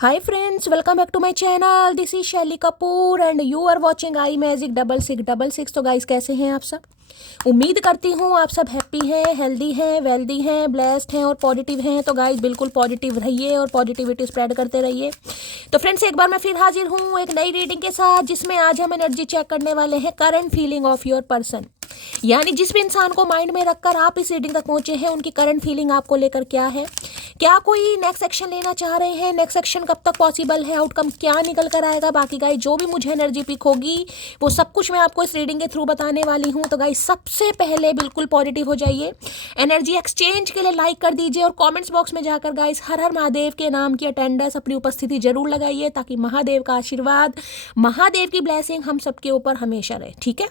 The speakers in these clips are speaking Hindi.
Hi friends, welcome back to my channel. This is Shelly Kapoor and you are watching I magic 6666। तो गाइस कैसे हैं आप सब? उम्मीद करती हूँ आप सब हैप्पी हैं, हेल्दी हैं, वेल्दी हैं, ब्लेस्ड हैं और पॉजिटिव हैं। तो गाइस बिल्कुल पॉजिटिव रहिए और पॉजिटिविटी स्प्रेड करते रहिए। तो फ्रेंड्स एक बार मैं फिर हाजिर हूँ एक नई रीडिंग के साथ, जिसमें आज हम एनर्जी चेक करने वाले हैं current feeling of your person. यानी जिस भी इंसान को माइंड में रखकर आप इस रीडिंग तक पहुंचे हैं, उनकी करंट फीलिंग आपको लेकर क्या है, क्या कोई नेक्स्ट एक्शन लेना चाह रहे हैं, नेक्स्ट एक्शन कब तक पॉसिबल है, आउटकम क्या निकल कर आएगा। बाकी गाइस जो भी मुझे एनर्जी पिक होगी वो सब कुछ मैं आपको इस रीडिंग के थ्रू बताने वाली हूँ। तो गाइस सबसे पहले बिल्कुल पॉजिटिव हो जाइए, एनर्जी एक्सचेंज के लिए लाइक कर दीजिए और कमेंट्स बॉक्स में जाकर गाइस हर हर महादेव के नाम की अटेंडेंस अपनी उपस्थिति जरूर लगाइए, ताकि महादेव का आशीर्वाद, महादेव की ब्लेसिंग हम सबके ऊपर हमेशा रहे। ठीक है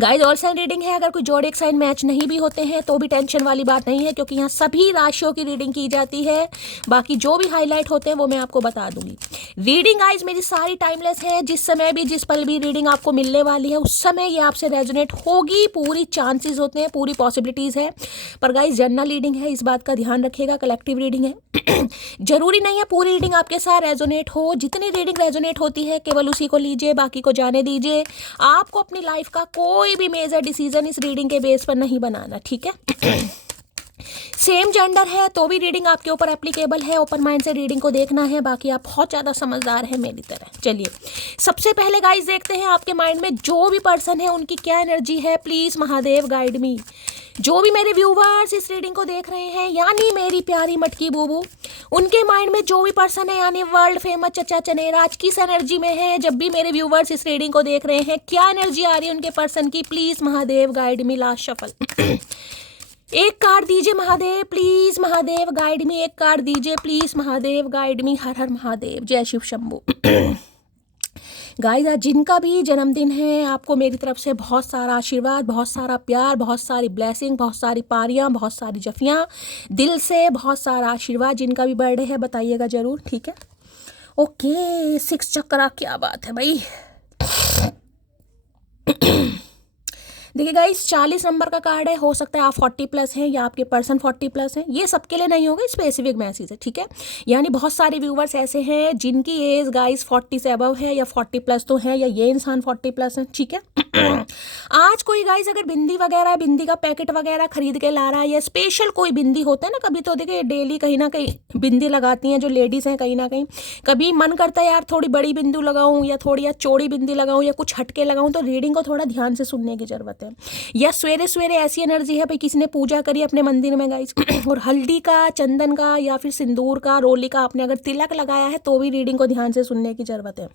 गाइस, ऑल साइन रीडिंग है। अगर कोई जोडिक साइन मैच नहीं भी होते हैं तो भी टेंशन वाली बात नहीं है, क्योंकि यहाँ सभी राशियों की रीडिंग की जाती है। बाकी जो भी हाईलाइट होते हैं वो मैं आपको बता दूंगी। रीडिंग गाइस मेरी सारी टाइमलेस है। जिस समय भी जिस पल भी रीडिंग आपको मिलने वाली है उस समय ये आपसे रेजोनेट होगी। पूरी चांसेस होते हैं, पूरी पॉसिबिलिटीज़ है। पर गाइस जनरल रीडिंग है, इस बात का ध्यान रखिएगा। कलेक्टिव रीडिंग है जरूरी नहीं है पूरी रीडिंग आपके साथ रेजोनेट हो। जितनी रीडिंग रेजोनेट होती है केवल उसी को लीजिए, बाकी को जाने दीजिए। आपको अपनी लाइफ का कोई भी मेजर डिसीजन इस रीडिंग के बेस पर नहीं बनाना। ठीक है सेम जेंडर है तो भी रीडिंग आपके ऊपर एप्लीकेबल है। ओपन माइंड से रीडिंग को देखना है। बाकी आप बहुत ज़्यादा समझदार हैं मेरी तरह। चलिए सबसे पहले गाइस देखते हैं आपके माइंड में जो भी पर्सन है उनकी क्या एनर्जी है। प्लीज़ महादेव गाइड मी। जो भी मेरे व्यूवर्स इस रीडिंग को देख रहे हैं, यानी मेरी प्यारी मटकी बूबू, उनके माइंड में जो भी पर्सन है, यानी वर्ल्ड फेमस चचा चनेरा आज किस एनर्जी में है। जब भी मेरे व्यूवर्स इस रीडिंग को देख रहे हैं, क्या एनर्जी आ रही है उनके पर्सन की, please Mahadev guide me. Last shuffle एक कार्ड दीजिए महादेव, प्लीज महादेव गाइड मी। एक कार्ड दीजिए प्लीज महादेव गाइड मी। हर हर महादेव, जय शिव शंभू। गाइस आज जिनका भी जन्मदिन है, आपको मेरी तरफ से बहुत सारा आशीर्वाद, बहुत सारा प्यार, बहुत सारी ब्लेसिंग, बहुत सारी पारियां, बहुत सारी जफियां, दिल से बहुत सारा आशीर्वाद। जिनका भी बर्थडे है बताइएगा जरूर। ठीक है ओके 6 चक्रा, क्या बात है भाई। देखिए गाइस 40 नंबर का कार्ड है। हो सकता है आप 40 प्लस हैं या आपके पर्सन 40 प्लस हैं। ये सबके लिए नहीं होगा, स्पेसिफिक मैसेज है। ठीक है यानी बहुत सारे व्यूवर्स ऐसे हैं जिनकी एज गाइस 40 से अबव है या 40 प्लस तो है, या ये इंसान 40 प्लस है। ठीक है आज कोई गाइस अगर बिंदी वगैरह, बिंदी का पैकेट वगैरह खरीद के ला रहा है, या स्पेशल कोई बिंदी होता है ना, कभी तो देखिए डेली कहीं ना कहीं बिंदी लगाती हैं जो लेडीज़ हैं। कहीं ना कहीं कभी मन करता है यार थोड़ी बड़ी बिंदु लगाऊं या थोड़ी या चौड़ी बिंदी लगाऊं या कुछ हटके लगाऊं, तो रीडिंग को थोड़ा ध्यान से सुनने की जरूरत है। या सवेरे सवेरे ऐसी एनर्जी है भाई, किसी ने पूजा करी अपने मंदिर में गाइस और हल्दी का, चंदन का या फिर सिंदूर का, रोली का आपने अगर तिलक लगाया है, तो भी रीडिंग को ध्यान से सुनने की जरूरत है।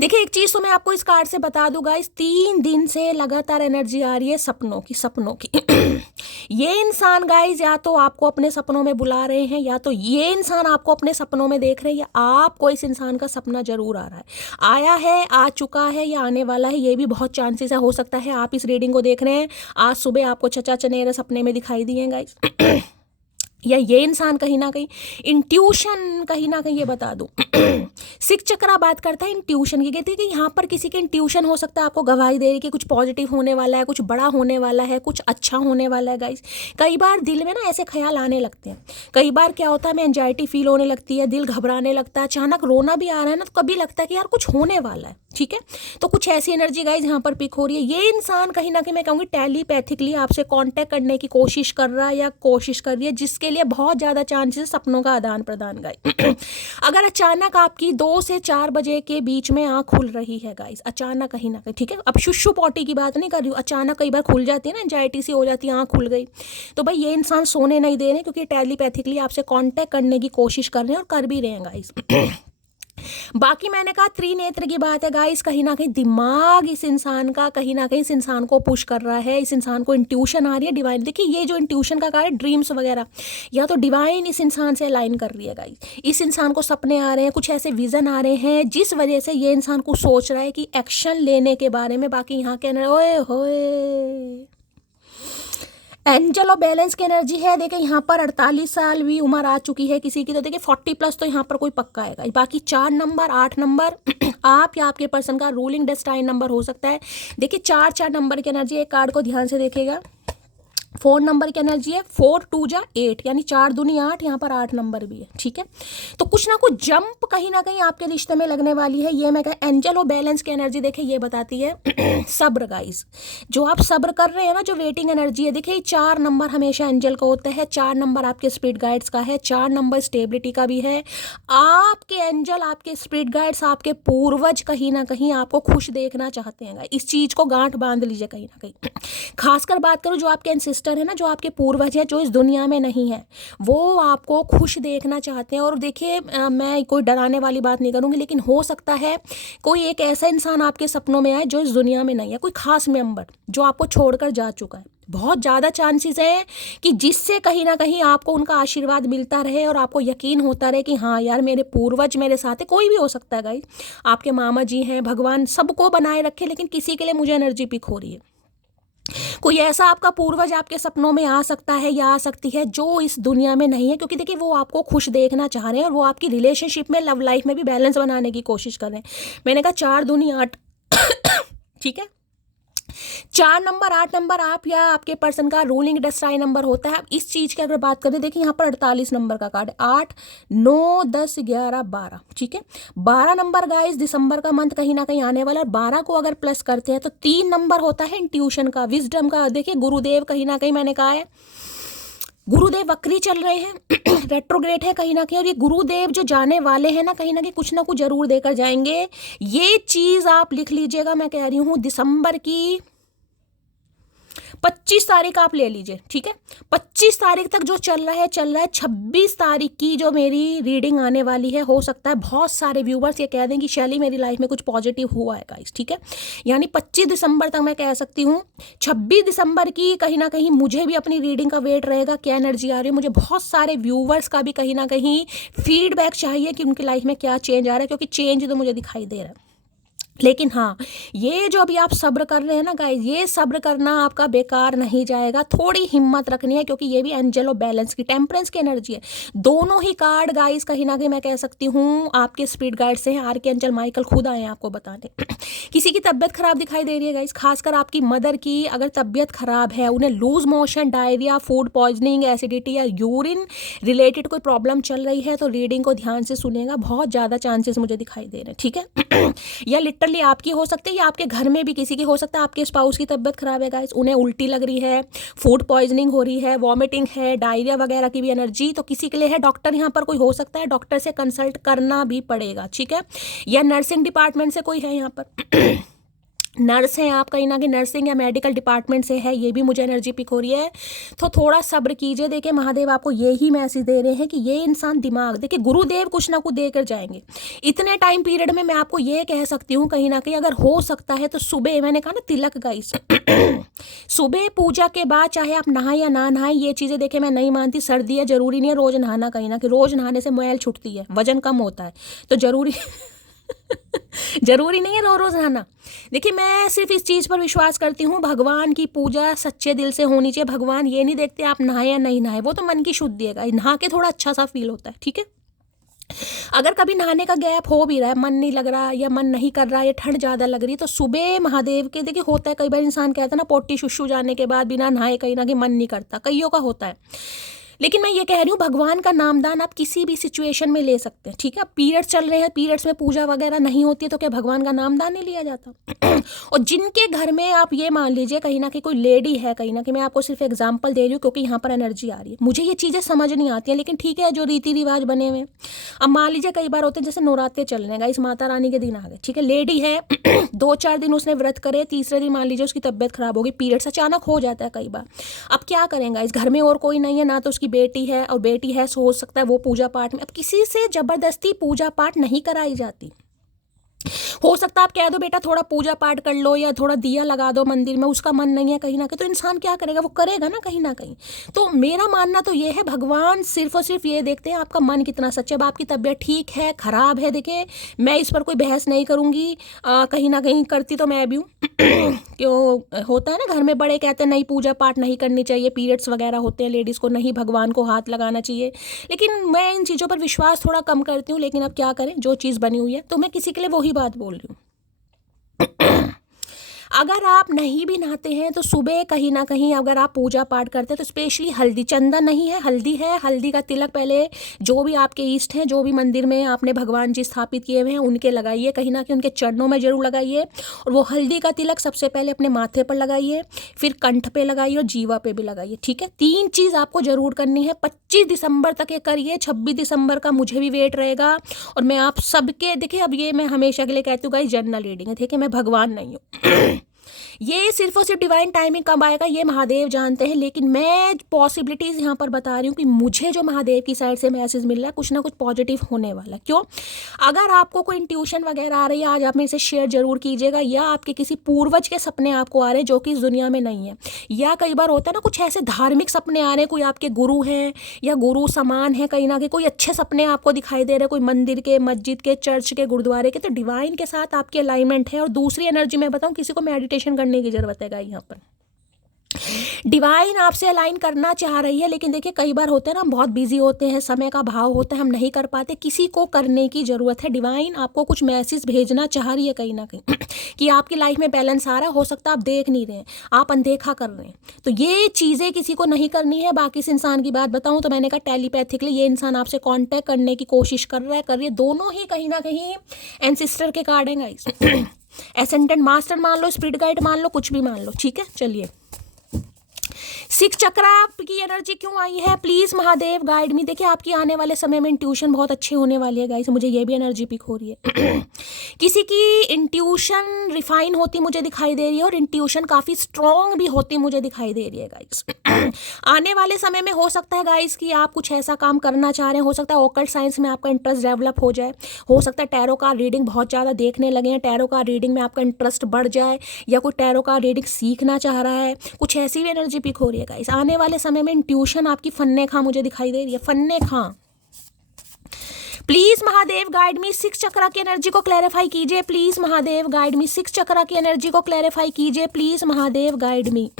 देखिए एक चीज़ तो मैं आपको इस कार्ड से बता दूं गाइस, 3 दिन से लगातार एनर्जी आ रही है सपनों की, सपनों की। ये इंसान गाइस या तो आपको अपने सपनों में बुला रहे हैं, या तो ये इंसान आपको अपने सपनों में देख रहे हैं, या आपको इस इंसान का सपना जरूर आ रहा है, आया है, आ चुका है या आने वाला है। ये भी बहुत चांसेस है। हो सकता है आप इस रीडिंग को देख रहे हैं, आज सुबह आपको चचा चनेरे सपने में दिखाई दिए गाइस या ये इंसान कहीं ना कहीं इंट्यूशन, कहीं ना कहीं ये बता दूं 6 चक्रा बात करता है इंट्यूशन की। कहती है कि यहाँ पर किसी के इंट्यूशन हो सकता है आपको गवाही दे रही कि कुछ पॉजिटिव होने वाला है, कुछ बड़ा होने वाला है, कुछ अच्छा होने वाला है गाइस। कई बार दिल में ना ऐसे ख्याल आने लगते हैं। कई बार क्या होता है, मैं एंजाइटी फील होने लगती है, दिल घबराने लगता है, अचानक रोना भी आ रहा है ना, तो कभी लगता है कि यार कुछ होने वाला है। ठीक है तो कुछ ऐसी एनर्जी गाइस यहाँ पर पिक हो रही है। ये इंसान कहीं ना कहीं मैं कहूँगी टेलीपैथिकली आपसे कांटेक्ट करने की कोशिश कर रहा है या कोशिश कर रही है, जिसके लिए बहुत ज़्यादा चांसेस सपनों का आदान प्रदान गाइस। अगर अचानक आपकी 2 से 4 बजे के बीच में आँख खुल रही है गाइस, अचानक कहीं ना कहीं, ठीक है अब शुशु पॉटी की बात नहीं कर रही हूँ, अचानक कई बार खुल जाती है ना, एंजाइटी सी हो जाती है, आँख खुल गई, तो भाई ये इंसान सोने नहीं दे रहे, क्योंकि टेलीपैथिकली आपसे कांटेक्ट करने की कोशिश कर रहे हैं और कर भी रहे हैं गाइस। बाकी मैंने कहा त्रिनेत्र की बात है गाइस, कहीं ना कहीं दिमाग इस इंसान का कहीं ना कहीं इस इंसान को पुश कर रहा है, इस इंसान को इंट्यूशन आ रही है डिवाइन। देखिए ये जो इंट्यूशन का कार्य ड्रीम्स वगैरह, या तो डिवाइन इस इंसान से अलाइन कर रही है गाइस। इस इंसान को सपने आ रहे हैं, कुछ ऐसे विजन आ रहे हैं जिस वजह से ये इंसान को सोच रहा है कि एक्शन लेने के बारे में। बाकी यहाँ के ओए होए एंजल ऑफ बैलेंस की एनर्जी है। देखिए यहाँ पर 48 साल भी उम्र आ चुकी है किसी की, तो देखिए 40 प्लस तो यहाँ पर कोई पक्का आएगा। बाकी 4 नंबर, 8 नंबर आप या आपके पर्सन का रूलिंग डेस्टाइन नंबर हो सकता है। देखिए 4 4 नंबर की एनर्जी। एक कार्ड को ध्यान से देखिएगा, 4 नंबर की एनर्जी है, 4 2 जा 8, यानी 4 दूनी 8, यहाँ पर 8 नंबर भी है, ठीक है। तो कुछ ना कुछ जंप कहीं ना कहीं आपके रिश्ते में लगने वाली है। ये मैं कह एंजल और बैलेंस की एनर्जी देखे ये बताती है सब्र गाइस, जो आप सब्र कर रहे हैं ना, जो वेटिंग एनर्जी है, देखिए 4 नंबर हमेशा एंजल का होता है, 4 नंबर आपके स्पिरिट गाइड्स का है, 4 नंबर स्टेबिलिटी का भी है। आपके एंजल, आपके स्पिरिट गाइड्स, आपके पूर्वज कहीं ना कहीं आपको खुश देखना चाहते हैं। इस चीज को गांठ बांध लीजिए कहीं ना कहीं। खासकर बात करूं जो आपके एंसेस्टर है ना, जो आपके पूर्वज है, जो इस दुनिया में नहीं है, वो आपको खुश देखना चाहते हैं। और देखिए मैं कोई डराने वाली बात नहीं करूंगी, लेकिन हो सकता है कोई एक ऐसा इंसान आपके सपनों में आए जो इस दुनिया में नहीं है, कोई खास मेंबर जो आपको छोड़कर जा चुका है। बहुत ज़्यादा चांसेस है कि जिससे कहीं ना कहीं आपको उनका आशीर्वाद मिलता रहे और आपको यकीन होता रहे कि हाँ यार मेरे पूर्वज मेरे साथ है। कोई भी हो सकता है गाइस, आपके मामा जी हैं, भगवान सबको बनाए रखे, लेकिन किसी के लिए मुझे एनर्जी पिक हो रही है। कोई ऐसा आपका पूर्वज आपके सपनों में आ सकता है या आ सकती है जो इस दुनिया में नहीं है, क्योंकि देखिए वो आपको खुश देखना चाह रहे हैं और वो आपकी रिलेशनशिप में, लव लाइफ में भी बैलेंस बनाने की कोशिश कर रहे हैं। मैंने कहा 4 दूनी 8 ठीक है। 4 नंबर 8 नंबर आप या आपके पर्सन का रूलिंग डेस्टाइन नंबर होता है। अब इस चीज की अगर बात करें, देखिए यहाँ पर 48 नंबर का कार्ड है, 8 9 10 11 12, ठीक है। 12 नंबर गाइस दिसंबर का मंथ कहीं ना कहीं आने वाला है। 12 को अगर प्लस करते हैं तो 3 नंबर होता है इंट्यूशन का, विजडम का। देखिए गुरुदेव कहीं ना कहीं, मैंने कहा है गुरुदेव वक्री चल रहे हैं रेट्रोग्रेड है कहीं ना कहीं, और ये गुरुदेव जो जाने वाले हैं ना कहीं ना कहीं कुछ ना कुछ जरूर देकर जाएंगे। ये चीज आप लिख लीजिएगा, मैं कह रही हूँ दिसंबर की 25 तारीख आप ले लीजिए, ठीक है। 25 तारीख तक जो चल रहा है चल रहा है। 26 तारीख की जो मेरी रीडिंग आने वाली है, हो सकता है बहुत सारे व्यूवर्स ये कह दें कि शैली मेरी लाइफ में कुछ पॉजिटिव हुआ है गाइस, ठीक है। यानी 25 दिसंबर तक मैं कह सकती हूँ। 26 दिसंबर की कहीं ना कहीं मुझे भी अपनी रीडिंग का वेट रहेगा, क्या एनर्जी आ रही है। मुझे बहुत सारे व्यूवर्स का भी कहीं ना कहीं फीडबैक चाहिए कि उनकी लाइफ में क्या चेंज आ रहा है, क्योंकि चेंज तो मुझे दिखाई दे रहा है। लेकिन हाँ, ये जो अभी आप सब्र कर रहे हैं ना गाइस, ये सब्र करना आपका बेकार नहीं जाएगा। थोड़ी हिम्मत रखनी है, क्योंकि ये भी एंजल ऑफ बैलेंस की, टेम्परेंस की एनर्जी है। दोनों ही कार्ड गाइस कहीं ना कहीं मैं कह सकती हूँ आपके स्पिरिट गाइड से हैं। आर्कएंजल माइकल खुद आए हैं आपको बताने। किसी की तबियत खराब दिखाई दे रही है गाइस, खासकर आपकी मदर की अगर तबियत खराब है, उन्हें loose motion, diarrhoea, food poisoning, acidity या यूरिन रिलेटेड कोई प्रॉब्लम चल रही है, तो रीडिंग को ध्यान से सुनेगा। बहुत ज़्यादा चांसेस मुझे दिखाई दे रहे हैं, ठीक है। या लिटरली आपकी हो सकती है या आपके घर में भी किसी की हो सकता है। आपके स्पाउस की तबियत खराब है गाइस, उन्हें उल्टी लग रही है, फूड पॉइजनिंग हो रही है, वॉमिटिंग है, डायरिया वगैरह की भी एनर्जी, तो किसी के लिए है। डॉक्टर यहाँ पर कोई हो सकता है, डॉक्टर से कंसल्ट करना भी पड़ेगा, ठीक है। या नर्सिंग डिपार्टमेंट से कोई है यहाँ पर नर्स हैं आप, कहीं ना कहीं नर्सिंग या मेडिकल डिपार्टमेंट से है, ये भी मुझे एनर्जी पिक हो रही है। तो थोड़ा सब्र कीजिए। देखिए महादेव आपको यही मैसेज दे रहे हैं कि ये इंसान दिमाग, देखिए गुरुदेव कुछ ना कुछ देकर जाएंगे इतने टाइम पीरियड में। मैं आपको ये कह सकती हूँ कहीं ना कहीं अगर हो सकता है तो सुबह, मैंने कहा ना तिलक गाइस सुबह पूजा के बाद चाहे आप नहाए या ना नहाए, ये चीज़ें देखिए मैं नहीं मानती। सर्दी है, जरूरी नहीं है रोज नहाना, कहीं ना कहीं रोज नहाने से मैल छुटती है, वजन कम होता है, तो जरूरी जरूरी नहीं है रोज रोज नहाना। देखिए मैं सिर्फ इस चीज पर विश्वास करती हूँ, भगवान की पूजा सच्चे दिल से होनी चाहिए। भगवान ये नहीं देखते आप नहाए या नहीं नहाए, वो तो मन की शुद्धि है। नहा के थोड़ा अच्छा सा फील होता है, ठीक है। अगर कभी नहाने का गैप हो भी रहा है, मन नहीं लग रहा या मन नहीं कर रहा, या ठंड ज़्यादा लग रही है, तो सुबह महादेव के, देखिए होता है कई बार इंसान कहता है ना पोटी शुशु जाने के बाद बिना नहाए कहीं ना कहीं मन नहीं करता, कईयों का होता है। लेकिन मैं ये कह रही हूँ भगवान का नामदान आप किसी भी सिचुएशन में ले सकते हैं, ठीक है। पीरियड्स चल रहे हैं, पीरियड्स में पूजा वगैरह नहीं होती है, तो क्या भगवान का नामदान नहीं लिया जाता। और जिनके घर में आप ये मान लीजिए कहीं ना कहीं कोई लेडी है, कहीं ना कहीं मैं आपको सिर्फ एग्जांपल दे रही हूँ क्योंकि यहाँ पर एनर्जी आ रही है, मुझे ये चीज़ें समझ नहीं आती हैं, लेकिन ठीक है जो रीति रिवाज बने हुए। अब मान लीजिए कई बार होते हैं जैसे नवरात्रे चल रहे हैं, इस माता रानी के दिन आ गए, ठीक है। लेडी है 2-4 दिन उसने व्रत करे, तीसरे दिन मान लीजिए उसकी तबियत खराब होगी, पीरियड्स अचानक हो जाता है कई बार। अब क्या करेंगे, इस घर में और कोई नहीं है, ना तो उसकी बेटी है, और बेटी है सो सकता है वो पूजा पाठ में। अब किसी से जबरदस्ती पूजा पाठ नहीं कराई जाती। हो सकता है आप कह दो बेटा थोड़ा पूजा पाठ कर लो या थोड़ा दिया लगा दो मंदिर में, उसका मन नहीं है कहीं ना कहीं, तो इंसान क्या करेगा, वो करेगा ना कहीं ना कहीं। तो मेरा मानना तो ये है भगवान सिर्फ और सिर्फ ये देखते हैं आपका मन कितना सच्चा। अब आपकी तबीयत ठीक है खराब है, देखिए मैं इस पर कोई बहस नहीं करूँगी, कहीं ना कहीं करती तो मैं भी हूँ क्यों होता है ना घर में बड़े कहते हैं नहीं पूजा पाठ नहीं करनी चाहिए, पीरियड्स वगैरह होते हैं लेडीज़ को, नहीं भगवान को हाथ लगाना चाहिए, लेकिन मैं इन चीज़ों पर विश्वास थोड़ा कम करती हूँ। लेकिन अब क्या करें, जो चीज़ बनी हुई है, तो मैं किसी के लिए वही बात बोल रही हूँ। अगर आप नहीं भी नहाते हैं तो सुबह कहीं ना कहीं अगर आप पूजा पाठ करते हैं तो स्पेशली हल्दी, चंदन नहीं है, हल्दी है, हल्दी का तिलक पहले जो भी आपके इष्ट हैं, जो भी मंदिर में आपने भगवान जी स्थापित किए हुए हैं उनके लगाइए, कहीं ना कहीं उनके चरणों में जरूर लगाइए। और वो हल्दी का तिलक सबसे पहले अपने माथे पर लगाइए, फिर कंठ पे लगाइए और जीवा पे भी लगाइए, ठीक है। 3 चीज़ आपको जरूर करनी है। 25 दिसंबर तक ये करिए, 26 दिसंबर का मुझे भी वेट रहेगा। और मैं आप सबके, देखिए अब ये मैं हमेशा के लिए कहती हूँ गाइस, जनरल रीडिंग है, ठीक है, मैं भगवान नहीं हूँ। ये सिर्फ और सिर्फ डिवाइन टाइमिंग कब आएगा ये महादेव जानते हैं, लेकिन मैं पॉसिबिलिटीज़ यहाँ पर बता रही हूँ कि मुझे जो महादेव की साइड से मैसेज मिल रहा है कुछ ना कुछ पॉजिटिव होने वाला है। क्यों? अगर आपको कोई इंट्यूशन वगैरह आ रही है, आज आप मेरे से शेयर जरूर कीजिएगा, या आपके किसी पूर्वज के सपने आपको आ रहे हैं जो कि इस दुनिया में नहीं है, या कई बार होता है ना कुछ ऐसे धार्मिक सपने आ रहे हैं, कोई आपके गुरु हैं या गुरु समान है, कहीं ना कहीं कोई अच्छे सपने आपको दिखाई दे रहे हैं, कोई मंदिर के, मस्जिद के, चर्च के, गुरुद्वारे के, तो डिवाइन के साथ आपकी अलाइनमेंट है। और दूसरी एनर्जी मैं बताऊँ, किसी को मेडिटेशन करने की जरूरत है यहाँ पर, डिवाइन आपसे अलाइन करना चाह रही है, लेकिन देखिए कई बार होते हैं ना, हम बहुत बिजी होते हैं, समय का भाव होता है, हम नहीं कर पाते, किसी को करने की ज़रूरत है। डिवाइन आपको कुछ मैसेज भेजना चाह रही है कहीं ना कहीं कि आपकी लाइफ में बैलेंस आ रहा है, हो सकता है आप देख नहीं रहे हैं, आप अनदेखा कर रहे हैं, तो ये चीज़ें किसी को नहीं करनी है। बाकी इस इंसान की बात बताऊँ तो मैंने कहा टेलीपैथिकली ये इंसान आपसे कॉन्टैक्ट करने की कोशिश कर रहा है, कर रही है, दोनों ही कहीं ना कहीं एंसिस्टर के कार्ड हैं गाइस। एसेंडेंट मास्टर मान लो, स्पिरिट गाइड मान लो, कुछ भी मान लो, ठीक है। चलिए, 6 चक्रा की एनर्जी क्यों आई है, प्लीज महादेव गाइड मी। देखिए आपकी आने वाले समय में इंट्यूशन बहुत अच्छी होने वाली है गाइस, मुझे ये भी एनर्जी पिक हो रही है। किसी की इंट्यूशन रिफाइन होती मुझे दिखाई दे रही है, और इंट्यूशन काफी स्ट्रॉन्ग भी होती मुझे दिखाई दे रही है गाइस। आने वाले समय में हो सकता है गाइस कि आप कुछ ऐसा काम करना चाह रहे हैं, हो सकता है ऑकल्ट साइंस में आपका इंटरेस्ट डेवलप हो जाए, हो सकता है टैरो का रीडिंग बहुत ज़्यादा देखने लगे हैं, टैरो का रीडिंग में आपका इंटरेस्ट बढ़ जाए, या कोई टैरो का रीडिंग सीखना चाह रहा है, कुछ ऐसी भी एनर्जी पिक हो रही है गाइस। आने वाले समय में इंट्यूशन आपकी फन्ने खां मुझे दिखाई दे रही है, फन्ने खां। Please Mahadev guide me, 6 chakra की एनर्जी को क्लैरिफाई कीजिए, please Mahadev guide me, 6 chakra की एनर्जी को क्लैरिफाई कीजिए, please Mahadev guide me.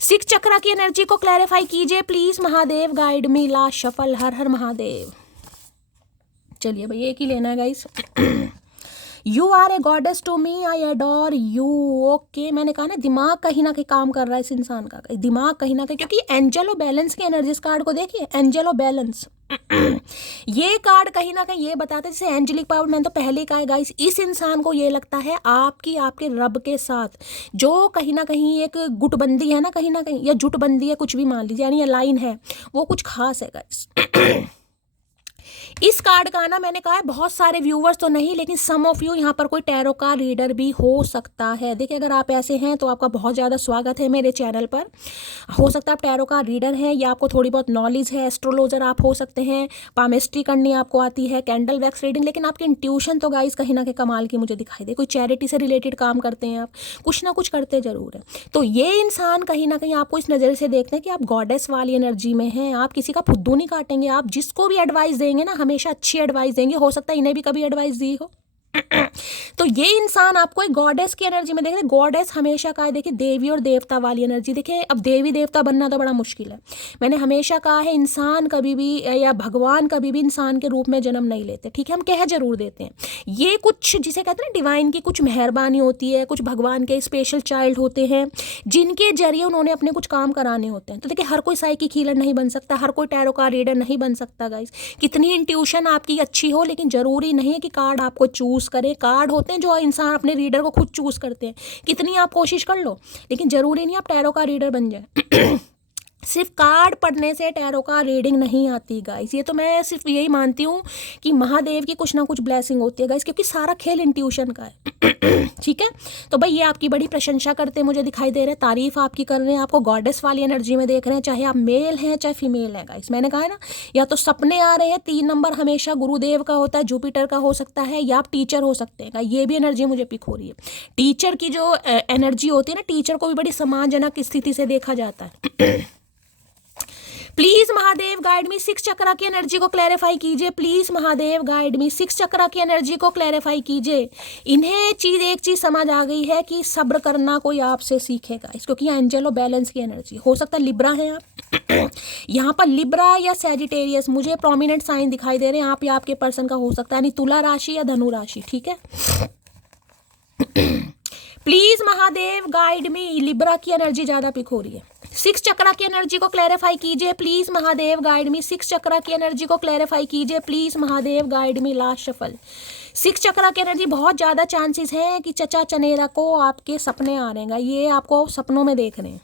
6 chakra की एनर्जी को क्लैरिफाई कीजिए, please Mahadev guide me. Last shuffle, हर हर महादेव। चलिए भाई एक ही लेना है guys. You are a goddess to me, I adore you. Okay, मैंने कहा ना दिमाग कहीं ना कहीं काम कर रहा है इस इंसान का, दिमाग कहीं ना कहीं, क्योंकि एंजल ऑफ बैलेंस की एनर्जी, इस कार्ड को देखिए, एंजल ऑफ बैलेंस। ये कार्ड कहीं ना कहीं ये बताते हैं, जैसे एंजेलिक पावर मैंने तो पहले ही कहा है गाइस, इस इंसान को ये लगता है आपकी, आपके रब के साथ जो कहीं ना कहीं एक गुटबंदी है ना कहीं, या जुटबंदी है, कुछ भी मान लीजिए, यानी लाइन है, वो कुछ खास है गाइस। इस कार्ड का ना मैंने कहा है बहुत सारे व्यूवर्स तो नहीं, लेकिन सम ऑफ यू यहाँ पर कोई टैरो का रीडर भी हो सकता है। देखिए अगर आप ऐसे हैं तो आपका बहुत ज़्यादा स्वागत है मेरे चैनल पर। हो सकता है आप टैरो का रीडर हैं, या आपको थोड़ी बहुत नॉलेज है, एस्ट्रोलॉजर आप हो सकते हैं, पामिस्ट्री करनी आपको आती है, कैंडल वैक्स रीडिंग, लेकिन आपकी इंट्यूशन तो गाइस कहीं ना कहीं कमाल की मुझे दिखाई दे। कोई चैरिटी से रिलेटेड काम करते हैं आप, कुछ ना कुछ करते जरूर है। तो ये इंसान कहीं ना कहीं आपको इस नज़र से देखते हैं कि आप गॉडेस वाली एनर्जी में हैं, आप किसी का फुद्दू नहीं काटेंगे, आप जिसको भी एडवाइस देंगे ना हमेशा अच्छी एडवाइस देंगे, हो सकता है इन्हें भी कभी एडवाइस दी हो। तो ये इंसान आपको एक गॉडेस की एनर्जी में देख रहे, गॉडेस हमेशा का है, देखिए देवी और देवता वाली एनर्जी। देखिए अब देवी देवता बनना तो बड़ा मुश्किल है, मैंने हमेशा कहा है इंसान कभी भी या भगवान कभी भी इंसान के रूप में जन्म नहीं लेते, ठीक है, हम कह जरूर देते हैं। ये कुछ जिसे कहते हैं ना डिवाइन की कुछ मेहरबानी होती है, कुछ भगवान के स्पेशल चाइल्ड होते हैं जिनके जरिए उन्होंने अपने कुछ काम कराने होते हैं। तो देखिए हर कोई साइकिक हीलर नहीं बन सकता, हर कोई टैरो का रीडर नहीं बन सकता गाइस, कितनी इंट्यूशन आपकी अच्छी हो, लेकिन जरूरी नहीं है कि कार्ड आपको चूज करें। कार्ड होते हैं जो इंसान अपने रीडर को खुद चूज करते हैं, कितनी आप कोशिश कर लो, लेकिन जरूरी नहीं आप टैरो का रीडर बन जाए। सिर्फ कार्ड पढ़ने से टैरो का रीडिंग नहीं आती गाइस, ये तो मैं सिर्फ यही मानती हूँ कि महादेव की कुछ ना कुछ ब्लेसिंग होती है गाइस, क्योंकि सारा खेल इंट्यूशन का है। ठीक है, तो भाई ये आपकी बड़ी प्रशंसा करते हैं मुझे दिखाई दे रहे हैं, तारीफ आपकी कर रहे हैं, आपको गॉडेस वाली एनर्जी में देख रहे हैं, चाहे आप मेल हैं चाहे फीमेल हैं गाइस। मैंने कहा है ना, या तो सपने आ रहे हैं, 3 नंबर हमेशा गुरुदेव का होता है, जुपिटर का हो सकता है, या आप टीचर हो सकते हैं, ये भी एनर्जी मुझे पिक हो रही है। टीचर की जो एनर्जी होती है ना, टीचर को भी बड़ी सम्मानजनक स्थिति से देखा जाता है। Please Mahadev guide me, 6 chakra की एनर्जी को क्लैरिफाई कीजिए, please Mahadev guide me, 6 chakra की एनर्जी को क्लैरिफाई कीजिए। इन्हें एक चीज समझ आ गई है कि सब्र करना कोई आपसे सीखेगा, क्योंकि एंजल और बैलेंस की एनर्जी हो सकता है लिब्रा है आप। यहाँ पर लिब्रा या सैजिटेरियस मुझे प्रोमिनेंट साइन दिखाई दे रहे हैं, आप या आपके पर्सन का हो सकता है, यानी तुला राशि या धनु राशि, ठीक है। Please Mahadev guide me, Libra की एनर्जी ज्यादा पिक हो रही है। 6 चक्रा की एनर्जी को क्लैरिफाई कीजिए please Mahadev guide me. 6 chakra की एनर्जी को क्लैरिफाई कीजिए please Mahadev guide me. Last shuffle. 6 chakra की एनर्जी, बहुत ज्यादा चांसेस है कि चचा चनेरा को आपके सपने आ रहे हैं, ये आपको सपनों में देख रहे हैं।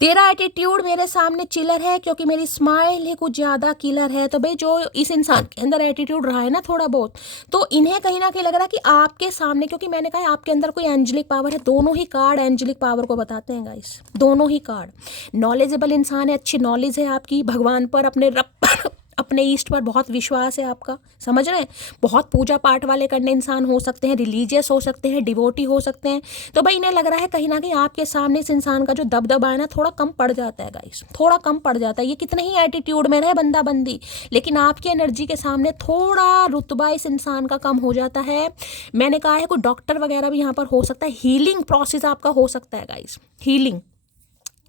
तेरा एटीट्यूड मेरे सामने चिलर है क्योंकि मेरी स्माइल ही कुछ ज़्यादा किलर है। तो भाई जो इस इंसान के अंदर एटीट्यूड रहा है ना थोड़ा बहुत, तो इन्हें कहीं ना कहीं लग रहा है कि आपके सामने, क्योंकि मैंने कहा आपके अंदर कोई एंजेलिक पावर है। दोनों ही कार्ड एंजेलिक पावर को बताते हैं गाइस, दोनों ही कार्ड। नॉलेजेबल इंसान है, अच्छी नॉलेज है आपकी, भगवान पर, अपने रब पर, अपने ईस्ट पर बहुत विश्वास है आपका, समझ रहे हैं। बहुत पूजा पाठ वाले करने इंसान हो सकते हैं, रिलीजियस हो सकते हैं, डिवोटी हो सकते हैं। तो भाई इन्हें लग रहा है कहीं ना कहीं आपके सामने इस इंसान का जो दबदबा है ना थोड़ा कम पड़ जाता है गाइस, थोड़ा कम पड़ जाता है। ये कितने ही एटीट्यूड में रहे बंदा बंदी, लेकिन आपकी एनर्जी के सामने थोड़ा रुतबा इस इंसान का कम हो जाता है। मैंने कहा है कोई डॉक्टर वगैरह भी यहाँ पर हो सकता है, हीलिंग प्रोसेस आपका हो सकता है गाइस, हीलिंग,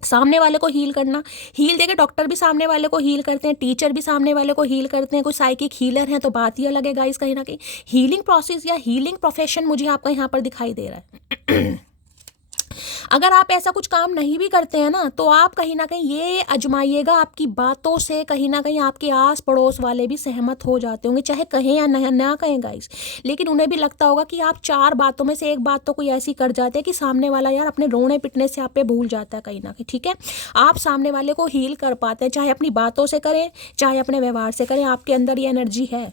सामने वाले को हील करना। हील देके डॉक्टर भी सामने वाले को हील करते हैं, टीचर भी सामने वाले को हील करते हैं, कोई साइकिक हीलर है तो बात ही अलग है गाइस। कहीं ना कहीं हीलिंग प्रोसेस या हीलिंग प्रोफेशन मुझे आपका यहाँ पर दिखाई दे रहा है। अगर आप ऐसा कुछ काम नहीं भी करते हैं ना, तो आप कहीं ना कहीं ये आजमाइएगा, आपकी बातों से कहीं ना कहीं आपके आस पड़ोस वाले भी सहमत हो जाते होंगे, चाहे कहें या ना कहें गाइस, लेकिन उन्हें भी लगता होगा कि आप 4 बातों में से एक बात तो कोई ऐसी कर जाते हैं कि सामने वाला यार अपने रोने पिटने से आप पे भूल जाता है कहीं ना कहीं, ठीक है। आप सामने वाले को हील कर पाते हैं, चाहे अपनी बातों से करें चाहे अपने व्यवहार से करें, आपके अंदर ये एनर्जी है।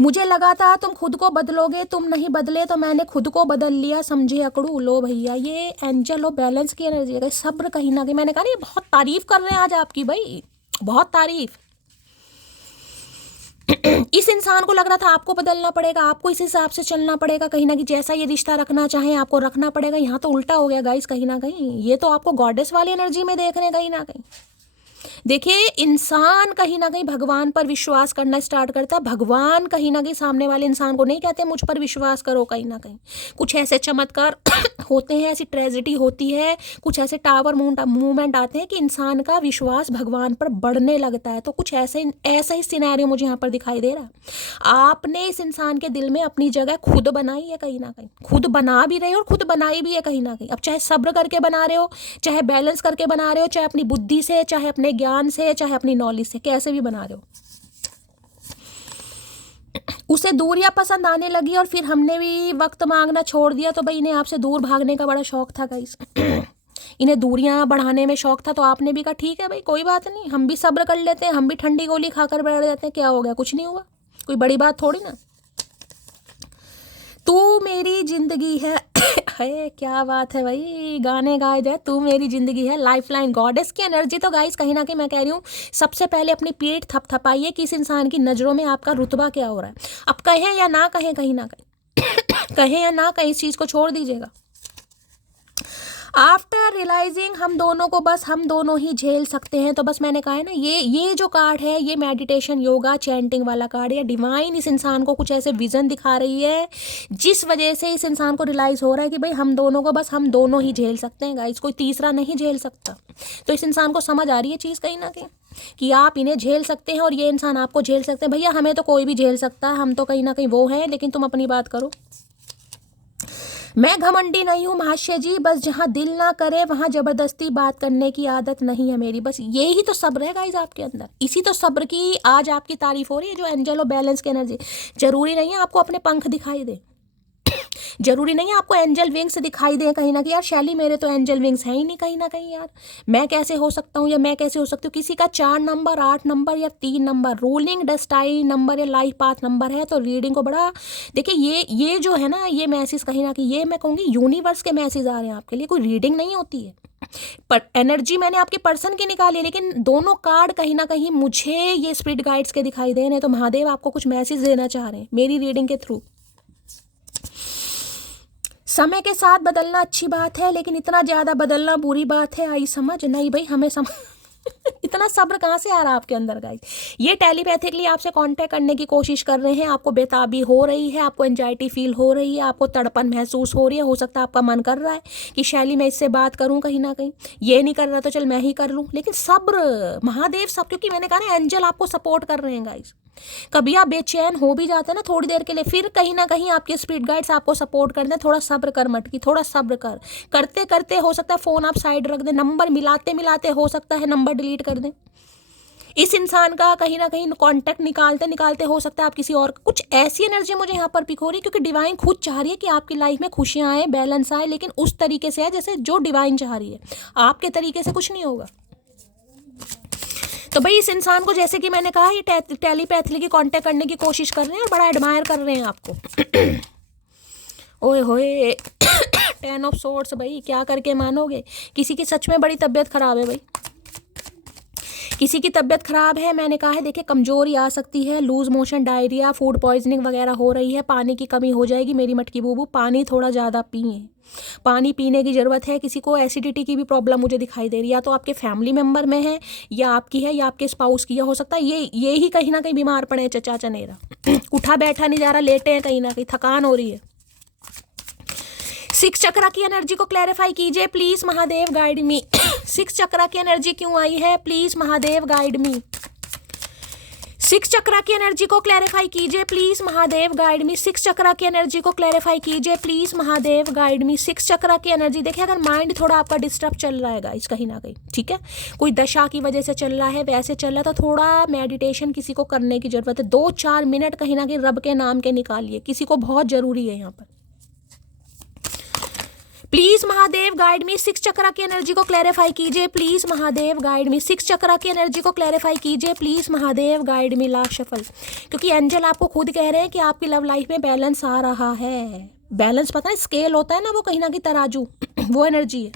मुझे लगा था तुम खुद को बदलोगे, तुम नहीं बदले तो मैंने खुद को बदल लिया, समझे अकड़ू। लो भैया, ये एंजल ऑफ बैलेंस की एनर्जी है, सब्र कहीं ना कहीं। मैंने कहा नहीं, बहुत तारीफ कर रहे हैं आज आपकी भाई, बहुत तारीफ। इस इंसान को लग रहा था आपको बदलना पड़ेगा, आपको इस हिसाब से चलना पड़ेगा कहीं ना कहीं, जैसा ये रिश्ता रखना चाहे आपको रखना पड़ेगा। यहाँ तो उल्टा हो गया गाइस कहीं ना कहीं, ये तो आपको गॉडेस वाली एनर्जी में देख रहे हैं कहीं ना कहीं। देखिए इंसान कहीं ना कहीं भगवान पर विश्वास करना स्टार्ट करता है। भगवान कहीं ना कहीं सामने वाले इंसान को नहीं कहते मुझ पर विश्वास करो, कहीं ना कहीं कुछ ऐसे चमत्कार होते हैं, ऐसी ट्रेजेडी होती है, कुछ ऐसे टावर मूवमेंट आते हैं कि इंसान का विश्वास भगवान पर बढ़ने लगता है। तो कुछ ऐसा ही सिनेरियो मुझे यहाँ पर दिखाई दे रहा है। आपने इस इंसान के दिल में अपनी जगह खुद बनाई है, कहीं ना कहीं खुद बना भी रहे हो और खुद बनाई भी है कहीं ना कहीं। अब चाहे सब्र करके बना रहे हो, चाहे बैलेंस करके बना रहे हो, चाहे अपनी बुद्धि से, चाहे अपने ज्ञान से, चाहे अपनी नॉलेज से, कैसे भी बना रहे हो। उसे दूरियां पसंद आने लगी और फिर हमने भी वक्त मांगना छोड़ दिया। तो भाई इन्हें आपसे दूर भागने का बड़ा शौक था गाइस। इन्हें दूरियां बढ़ाने में शौक था, तो आपने भी कहा ठीक है भाई कोई बात नहीं, हम भी सब्र कर लेते हैं, हम भी ठंडी गोली खाकर बैठ जाते हैं, क्या हो गया, कुछ नहीं हुआ, कोई बड़ी बात थोड़ी ना। तू मेरी जिंदगी है है, क्या बात है भाई, गाने गाए जाए, तू मेरी जिंदगी है, लाइफलाइन, गॉडेस की एनर्जी। तो गाइस कहीं ना कहीं मैं कह रही हूँ, सबसे पहले अपनी पीठ थपथपाइए कि इस इंसान की नज़रों में आपका रुतबा क्या हो रहा है। अब कहें या ना कहें, कहीं ना कहीं कहें या ना कहें, इस चीज़ को छोड़ दीजिएगा। आफ्टर रियलाइजिंग हम दोनों को बस हम दोनों ही झेल सकते हैं। तो बस मैंने कहा है ना, ये जो कार्ड है, ये मेडिटेशन योगा चैंटिंग वाला कार्ड है। डिवाइन इस इंसान को कुछ ऐसे विजन दिखा रही है जिस वजह से इस इंसान को रियलाइज हो रहा है कि भाई हम दोनों को बस हम दोनों ही झेल सकते हैं गाइस, कोई तीसरा नहीं झेल सकता। तो इस इंसान को समझ आ रही है चीज़ कहीं ना कहीं कि आप इन्हें झेल सकते हैं और ये इंसान आपको झेल सकते हैं। भैया हमें तो कोई भी झेल सकता है, हम तो कहीं ना कहीं वो हैं, लेकिन तुम अपनी बात करो। मैं घमंडी नहीं हूँ महाशय जी, बस जहाँ दिल ना करे वहाँ जबरदस्ती बात करने की आदत नहीं है मेरी। बस यही तो सब्र है गाइस आपके अंदर, इसी तो सब्र की आज आपकी तारीफ हो रही है। जो एंजल ऑफ बैलेंस की एनर्जी, जरूरी नहीं है आपको अपने पंख दिखाई दे, जरूरी नहीं है आपको एंजल विंग्स दिखाई दे कहीं ना कहीं। यार शैली मेरे तो एंजल विंग्स हैं ही नहीं कहीं ना कहीं, यार मैं कैसे हो सकता हूँ या मैं कैसे हो सकती हूँ। किसी का 4 नंबर 8 नंबर या 3 नंबर रूलिंग डेस्टाइन नंबर या लाइफ पाथ नंबर है, तो रीडिंग को बड़ा देखिए। ये जो है ना, ये मैसेज कहीं ना कहीं, ये मैं कहूँगी यूनिवर्स के मैसेज आ रहे हैं आपके लिए, कोई रीडिंग नहीं होती है। पर एनर्जी मैंने आपके पर्सन की निकाली, लेकिन दोनों कार्ड कहीं ना कहीं मुझे ये स्पिरिट गाइड्स के दिखाई दे रहे हैं। तो महादेव आपको कुछ मैसेज देना चाह रहे हैं मेरी रीडिंग के थ्रू। समय के साथ बदलना अच्छी बात है, लेकिन इतना ज़्यादा बदलना बुरी बात है। आई समझ नहीं भाई, हमें इतना सब्र कहाँ से आ रहा है आपके अंदर गाइस। ये टेलीपैथिकली आपसे कांटेक्ट करने की कोशिश कर रहे हैं, आपको बेताबी हो रही है, आपको एंजाइटी फील हो रही है, आपको तड़पन महसूस हो रही है। हो सकता है आपका मन कर रहा है कि शैली मैं इससे बात करूं, कहीं ना कहीं ये नहीं कर रहा तो चल मैं ही कर लूं, लेकिन सब्र महादेव सब, क्योंकि मैंने कहा ना एंजल आपको सपोर्ट कर रहे हैं गाइस। कभी आप बेचैन हो भी जाते हैं ना थोड़ी देर के लिए, फिर कहीं ना कहीं आपके स्पिरिट गाइड्स आपको सपोर्ट करते हैं, थोड़ा सब्र कर मटकी, थोड़ा सब्र कर। करते करते हो सकता है फ़ोन आप साइड रख दें, नंबर मिलाते मिलाते हो सकता है नंबर डिलीट कर दें। इस इंसान का कहीं ना कहीं कांटेक्ट निकालते निकालते हो सकता है आप किसी और, कुछ ऐसी एनर्जी मुझे यहाँ पर पिक हो रही है, क्योंकि डिवाइन खुद चाह रही है कि आपकी लाइफ में खुशियाँ आए, बैलेंस आए, लेकिन उस तरीके से है जैसे जो डिवाइन चाह रही है, आपके तरीके से कुछ नहीं होगा। तो भाई इस इंसान को जैसे कि मैंने कहा ये टेलीपैथली की कांटेक्ट करने की कोशिश कर रहे हैं और बड़ा एडमायर कर रहे हैं आपको। ओए होए 10 ऑफ सोर्ड्स, भाई क्या करके मानोगे, किसी की सच में बड़ी तबीयत खराब है भाई, किसी की तबीयत खराब है। मैंने कहा है देखिए कमजोरी आ सकती है, loose motion, diarrhoea, food poisoning वगैरह हो रही है, पानी की कमी हो जाएगी। मेरी मटकी बूबू पानी थोड़ा ज़्यादा पिए, पानी पीने की ज़रूरत है। किसी को एसिडिटी की भी प्रॉब्लम मुझे दिखाई दे रही है, या तो आपके फैमिली मेम्बर में है, या आपकी है, या आपके स्पाउस की, या हो सकता है ये ही कहीं ना कहीं बीमार पड़े हैं चचा चनेरा। उठा बैठा नहीं जा रहा, लेटे हैं कहीं ना कहीं, थकान हो रही है। 6 चक्रा की एनर्जी को क्लैरिफाई कीजिए please Mahadev, guide me. 6 chakra की एनर्जी क्यों आई है, please Mahadev guide me. 6 chakra की एनर्जी को क्लैरिफाई कीजिए please Mahadev, guide me. 6 chakra की एनर्जी को क्लैरिफाई कीजिए please Mahadev, guide me. 6 chakra की एनर्जी देखिए, अगर माइंड थोड़ा आपका डिस्टर्ब चल रहा है गाइस कहीं ना कहीं, ठीक है, कोई दशा की वजह से चल रहा है, वैसे चल रहा है, तो थोड़ा मेडिटेशन किसी को करने की जरूरत है। 2-4 मिनट कहीं ना कहीं रब के नाम के निकालिए, किसी को बहुत जरूरी है यहाँ पर। Please Mahadev guide me. 6 chakra की एनर्जी को क्लैरिफाई कीजिए please Mahadev, guide me. 6 chakra की एनर्जी को क्लैरिफाई कीजिए please Mahadev, guide me. Last shuffle, क्योंकि एंजल आपको खुद कह रहे हैं कि आपकी लव लाइफ में बैलेंस आ रहा है। बैलेंस पता है स्केल होता है ना, वो कहीं ना कहीं तराजू, वो एनर्जी है।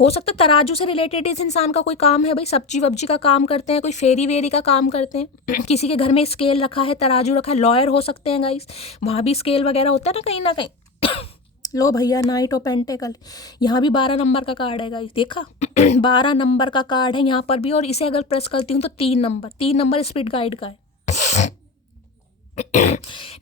हो सकता है तराजू से रिलेटेड इस इंसान का कोई काम है भाई, सब्जी वब्जी का काम करते हैं, कोई फेरी वेरी का काम करते हैं, किसी के घर में स्केल रखा है, तराजू रखा है, लॉयर हो सकते हैं गाइस, वहाँ भी स्केल वगैरह होता है ना कहीं ना कहीं। लो भैया नाइट ऑफ पेंटेकल, यहाँ भी 12 नंबर का कार्ड है गाइस, देखा 12 नंबर का कार्ड है यहाँ पर भी, और इसे अगर प्रेस करती हूँ तो 3 नंबर स्पिरिट गाइड का है।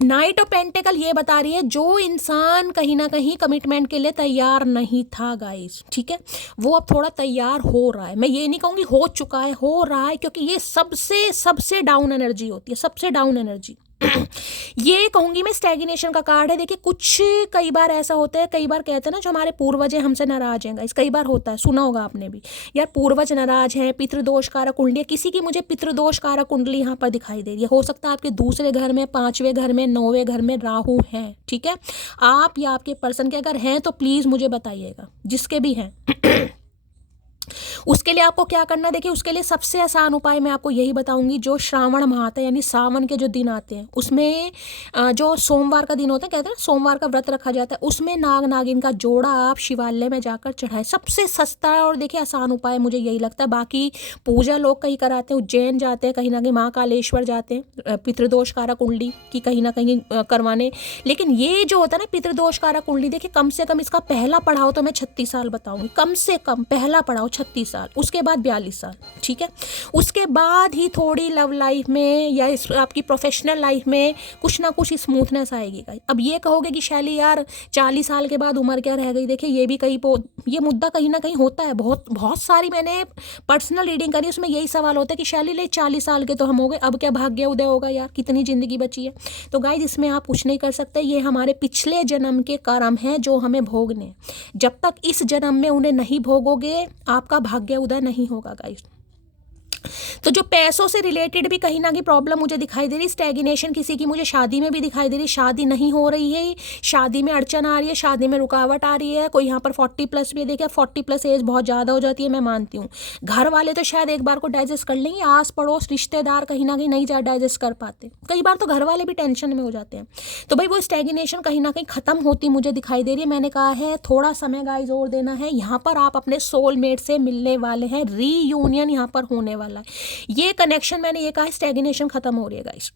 नाइट ऑफ पेंटेकल ये बता रही है जो इंसान कहीं ना कहीं कमिटमेंट के लिए तैयार नहीं था गाइस, ठीक है, वो अब थोड़ा तैयार हो रहा है। मैं ये नहीं कहूँगी हो चुका है, हो रहा है, क्योंकि ये सबसे डाउन एनर्जी होती है, सबसे डाउन एनर्जी। ये कहूंगी मैं स्टैग्नेशन का कार्ड है। देखिए कुछ कई बार ऐसा होता है, कई बार कहते हैं ना जो हमारे पूर्वज हैं हमसे नाराज हैं गाइस, कई बार होता है, सुना होगा आपने भी, यार पूर्वज नाराज हैं, पितृदोष कारक कुंडली, किसी की मुझे पितृदोष कारक कुंडली यहाँ पर दिखाई दे रही है। हो सकता है आपके दूसरे घर में, 5वें घर में, 9वें घर में राहु हैं, ठीक है, आप या आपके पर्सन के अगर हैं तो प्लीज मुझे बताइएगा, जिसके भी हैं। उसके लिए आपको क्या करना, देखिए उसके लिए सबसे आसान उपाय मैं आपको यही बताऊंगी, जो श्रावण माह आता है यानी सावन के जो दिन आते हैं, उसमें जो सोमवार का दिन होता है, कहते हैं ना सोमवार का व्रत रखा जाता है, उसमें नाग नागिन का जोड़ा आप शिवालय में जाकर चढ़ाएं। सबसे सस्ता और देखिए आसान उपाय मुझे यही लगता है। बाकी पूजा लोग कहीं कराते हैं, उज्जैन जाते हैं, कहीं ना कहीं महाकालेश्वर जाते हैं पितृदोष कारक कुंडली की कहीं ना कहीं करवाने, लेकिन ये जो होता है ना पितृदोष कारक कुंडली, देखिए कम से कम इसका पहला पढ़ाओ तो मैं 36 साल बताऊंगी, कम से कम पहला पढ़ाओ 36 साल, उसके बाद 42 साल, ठीक है, उसके बाद ही थोड़ी लव लाइफ में या आपकी प्रोफेशनल लाइफ में कुछ ना कुछ स्मूथनेस आएगी। अब ये कहोगे कि शैली यार 40 साल के बाद उम्र क्या रह गई, देखिए ये भी ये मुद्दा कहीं ना कहीं होता है। बहुत सारी मैंने पर्सनल रीडिंग करी, उसमें यही सवाल होता है कि शैली ले 40 साल के तो हम हो गए, अब क्या भाग्य उदय होगा यार, कितनी जिंदगी बची है। तो गाइज इसमें आप कुछ नहीं कर सकते, ये हमारे पिछले जन्म के कर्म हैं जो हमें भोगने, जब तक इस जन्म में उन्हें नहीं भोगोगे आपका भाग्य उदय नहीं होगा गाइस। तो जो पैसों से रिलेटेड भी कहीं ना कहीं प्रॉब्लम मुझे दिखाई दे रही, स्टैग्नेशन किसी की मुझे शादी में भी दिखाई दे रही, शादी नहीं हो रही है, शादी में अड़चन आ रही है, शादी में रुकावट आ रही है। कोई यहाँ पर 40 प्लस भी देखिए, 40 प्लस एज बहुत ज़्यादा हो जाती है, मैं मानती हूँ। घर वाले तो शायद एक बार को डाइजेस्ट कर लेंगे, आस पड़ोस रिश्तेदार कहीं ना कहीं नहीं जा डाइजेस्ट कर पाते, कई बार तो घर वाले भी टेंशन में हो जाते हैं। तो भाई वो स्टैग्नेशन कहीं ना कहीं खत्म होती मुझे दिखाई दे रही है। मैंने कहा है थोड़ा समय गाइस और देना है, यहाँ पर आप अपने सोलमेट से मिलने वाले हैं, रीयूनियन यहाँ पर होने वाला है। ये कनेक्शन मैंने ये कहा स्टैग्नेशन खत्म हो रही है गाइस।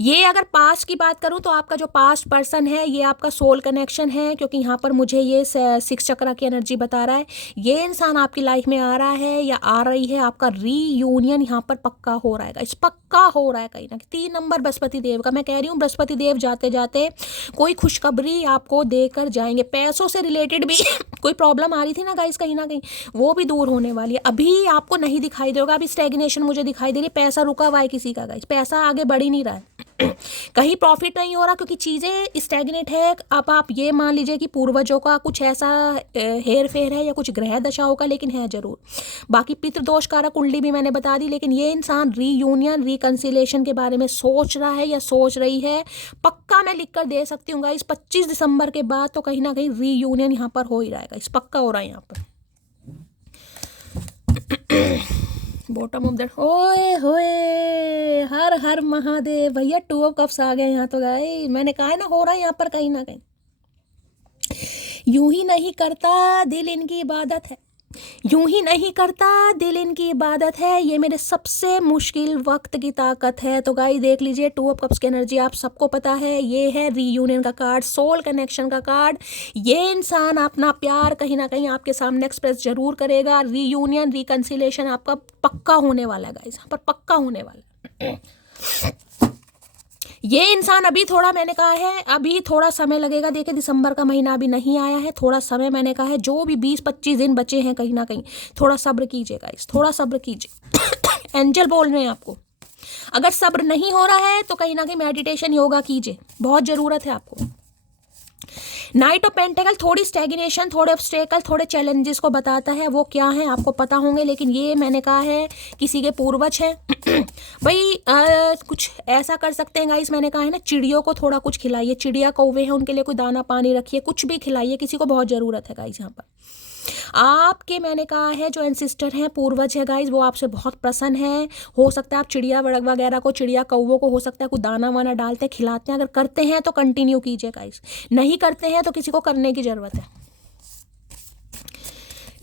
ये अगर पास्ट की बात करूं तो आपका जो पास्ट पर्सन है ये आपका सोल कनेक्शन है, क्योंकि यहाँ पर मुझे ये 6 चक्रा की एनर्जी बता रहा है। ये इंसान आपकी लाइफ में आ रहा है या आ रही है, आपका रीयूनियन यहाँ पर पक्का हो रहा है, इस पक्का हो रहा है कहीं ना। 3 नंबर बृहस्पति देव का, मैं कह रही हूँ बृहस्पति देव जाते जाते कोई खुशखबरी आपको देकर जाएंगे। पैसों से रिलेटेड भी कोई प्रॉब्लम आ रही थी ना गाइस कहीं ना कहीं, वो भी दूर होने वाली है। अभी आपको नहीं दिखाई देगा, अभी स्टैग्नेशन मुझे दिखाई दे रही, पैसा रुका हुआ है किसी का गाइस, पैसा आगे बढ़ ही नहीं रहा है कहीं प्रॉफिट नहीं हो रहा, क्योंकि चीज़ें स्टैग्नेट है। अब आप ये मान लीजिए कि पूर्वजों का कुछ ऐसा हेर फेर है या कुछ ग्रह दशाओं का, लेकिन है जरूर। बाकी पितृदोष कारक कुंडली भी मैंने बता दी, लेकिन ये इंसान रीयूनियन रिकंसिलेशन के बारे में सोच रहा है या सोच रही है, पक्का मैं लिख कर दे सकती हूँ गाइस। 25 दिसंबर के बाद तो कहीं ना कहीं रीयूनियन यहाँ पर हो ही रहेगा, इस पक्का हो रहा है यहाँ पर। बॉटम ऑफ दैट, ओए होए, हर हर महादेव भैया। 2 ऑफ कप्स आ गए यहाँ तो गाइस, मैंने कहा है ना हो रहा है यहाँ पर कहीं ना कहीं। यूं ही नहीं करता दिल इनकी इबादत है, यूं ही नहीं करता दिल इनकी इबादत है, ये मेरे सबसे मुश्किल वक्त की ताकत है। तो गाइस देख लीजिए 2 ऑफ कप्स की एनर्जी आप सबको पता है, ये है रीयूनियन का कार्ड, सोल कनेक्शन का कार्ड। ये इंसान अपना प्यार कहीं ना कहीं आपके सामने एक्सप्रेस जरूर करेगा। रीयूनियन रिकंसिलेशन आपका पक्का होने वाला है गाइस, यहाँ पर पक्का होने वाला है। ये इंसान अभी थोड़ा, मैंने कहा है अभी थोड़ा समय लगेगा। देखिए दिसंबर का महीना अभी नहीं आया है, थोड़ा समय मैंने कहा है, जो भी 20-25 दिन बचे हैं कहीं ना कहीं थोड़ा सब्र कीजिएगा, इस थोड़ा सब्र कीजिए। एंजल बोल रहे हैं आपको, अगर सब्र नहीं हो रहा है तो कहीं ना कहीं मेडिटेशन योगा कीजिए, बहुत ज़रूरत है आपको। नाइट ऑफ पेंटेकल थोड़ी स्टैग्नेशन, थोड़े ऑब्स्टेकल, थोड़े चैलेंजेस को बताता है, वो क्या है आपको पता होंगे, लेकिन ये मैंने कहा है किसी के पूर्वज है भाई। कुछ ऐसा कर सकते हैं गाइस, मैंने कहा है ना चिड़ियों को थोड़ा कुछ खिलाइए, चिड़िया कौवे हैं उनके लिए कोई दाना पानी रखिए, कुछ भी खिलाइए, किसी को बहुत ज़रूरत है गाइस यहाँ पर। आपके मैंने कहा है जो एंसिस्टर हैं, पूर्वज है गाइस, वो आपसे बहुत प्रसन्न है। हो सकता है आप चिड़िया वगैरह को, चिड़िया कौवों को हो सकता है कोई दाना वाना डालते हैं, खिलाते हैं। अगर करते हैं तो कंटिन्यू कीजिए गाइस, नहीं करते हैं तो किसी को करने की ज़रूरत है।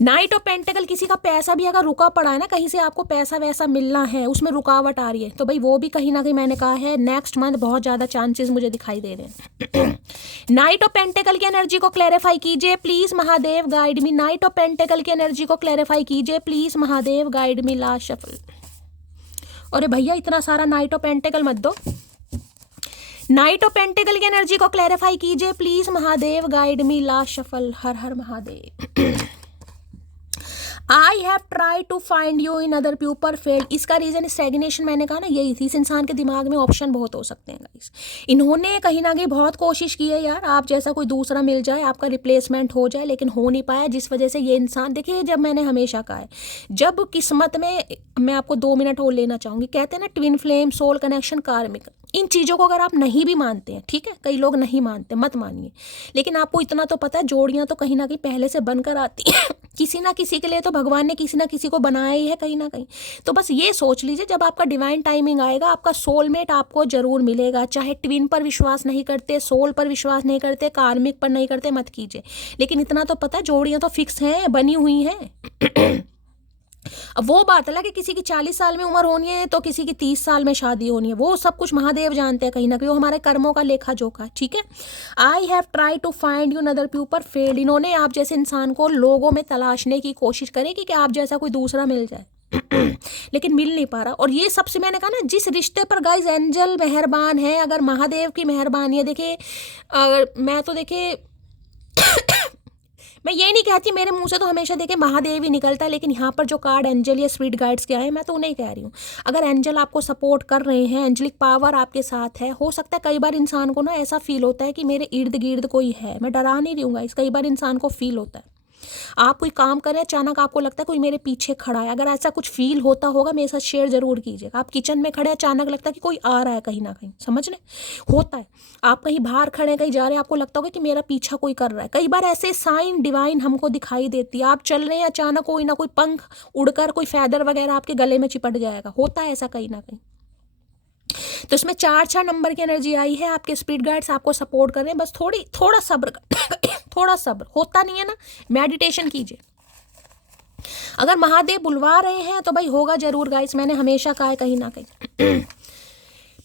नाइट ऑफ पेंटेकल किसी का पैसा भी अगर रुका पड़ा है ना, कहीं से आपको पैसा वैसा मिलना है, उसमें रुकावट आ रही है, तो भाई वो भी कहीं ना कहीं मैंने कहा है नेक्स्ट मंथ बहुत ज़्यादा चांसेस मुझे दिखाई दे रहे हैं। नाइट ऑफ पेंटेकल की एनर्जी को क्लैरिफाई कीजिए please, Mahadev guide me. Knight of pentacle की एनर्जी को क्लैरिफाई कीजिए please, Mahadev guide me. Last shuffle. अरे भैया इतना सारा नाइट ऑफ पेंटेकल मत दो, नाइट ऑफ पेंटेकल की एनर्जी को क्लैरिफाई कीजिए please, Mahadev guide me. Last shuffle. हर हर Mahadev. I have try to find you in other people failed. इसका रीज़न स्टैग्नेशन मैंने कहा ना यही थी। इस इंसान के दिमाग में ऑप्शन बहुत हो सकते हैं गाइस, इन्होंने कहीं ना कहीं बहुत कोशिश की है यार, आप जैसा कोई दूसरा मिल जाए, आपका रिप्लेसमेंट हो जाए, लेकिन हो नहीं पाया, जिस वजह से ये इंसान, देखिए जब मैंने हमेशा कहा है, जब किस्मत में, मैं आपको 2 मिनट और लेना चाहूँगी, कहते हैं ना ट्विन फ्लेम, सोल कनेक्शन, कार्मिक, इन चीज़ों को अगर आप नहीं भी मानते हैं, ठीक है, कई लोग नहीं मानते, मत मानिए, लेकिन आपको इतना तो पता है जोड़ियाँ तो कहीं ना कहीं पहले से बनकर आती हैं किसी ना किसी के लिए तो भगवान ने किसी ना किसी को बनाया ही है कहीं ना कहीं। तो बस ये सोच लीजिए जब आपका डिवाइन टाइमिंग आएगा, आपका सोलमेट आपको जरूर मिलेगा। चाहे ट्विन पर विश्वास नहीं करते, सोल पर विश्वास नहीं करते, कार्मिक पर नहीं करते, मत कीजिए, लेकिन इतना तो पता है जोड़ियाँ तो फिक्स हैं, बनी हुई हैं। अब वो बात अलग है, किसी की 40 साल में उम्र होनी है तो किसी की 30 साल में शादी होनी है, वो सब कुछ महादेव जानते हैं कहीं ना कहीं, वो हमारे कर्मों का लेखा जोखा, ठीक है। I have try to find you other people failed. इन्होंने आप जैसे इंसान को लोगों में तलाशने की कोशिश करी कि आप जैसा कोई दूसरा मिल जाए लेकिन मिल नहीं पा रहा। और ये सबसे मैंने कहा ना, जिस रिश्ते पर गाइस एंजल मेहरबान है, अगर महादेव की मेहरबानी है, देखिए मैं तो देखिए मैं ये नहीं कहती, मेरे मुंह से तो हमेशा देखे महादेव ही निकलता है, लेकिन यहाँ पर जो कार्ड एंजल या स्वीट गाइड्स के आए, मैं तो उन्हें कह रही हूँ, अगर एंजल आपको सपोर्ट कर रहे हैं, एंजलिक पावर आपके साथ है, हो सकता है कई बार इंसान को ना ऐसा फील होता है कि मेरे इर्द गिर्द कोई है, मैं डरा नहीं रही हूँ गाइस, कई बार इंसान को फील होता है, आप कोई काम कर रहे हैं, अचानक आपको लगता है कोई मेरे पीछे खड़ा है। अगर ऐसा कुछ फील होता होगा मेरे साथ शेयर जरूर कीजिएगा। आप किचन में खड़े, अचानक लगता है कि कोई आ रहा है कहीं ना कहीं, समझ रहे, होता है। आप कहीं बाहर खड़े हैं, कहीं जा रहे हैं, आपको लगता होगा कि मेरा पीछा कोई कर रहा है। कई बार ऐसे साइन डिवाइन हमको दिखाई देती है। आप चल रहे हैं, अचानक कोई ना कोई पंख उड़कर कोई फैदर वगैरह आपके गले में चिपट जाएगा, होता है ऐसा कहीं ना कहीं। तो इसमें 4 नंबर की एनर्जी आई है, आपके स्पिरिट गाइड्स आपको सपोर्ट कर रहे हैं, बस थोड़ा सब्र थोड़ा सब्र, होता नहीं है ना, मेडिटेशन कीजिए। अगर महादेव बुलवा रहे हैं तो भाई होगा जरूर गाइस, मैंने हमेशा कहा है कहीं ना कहीं।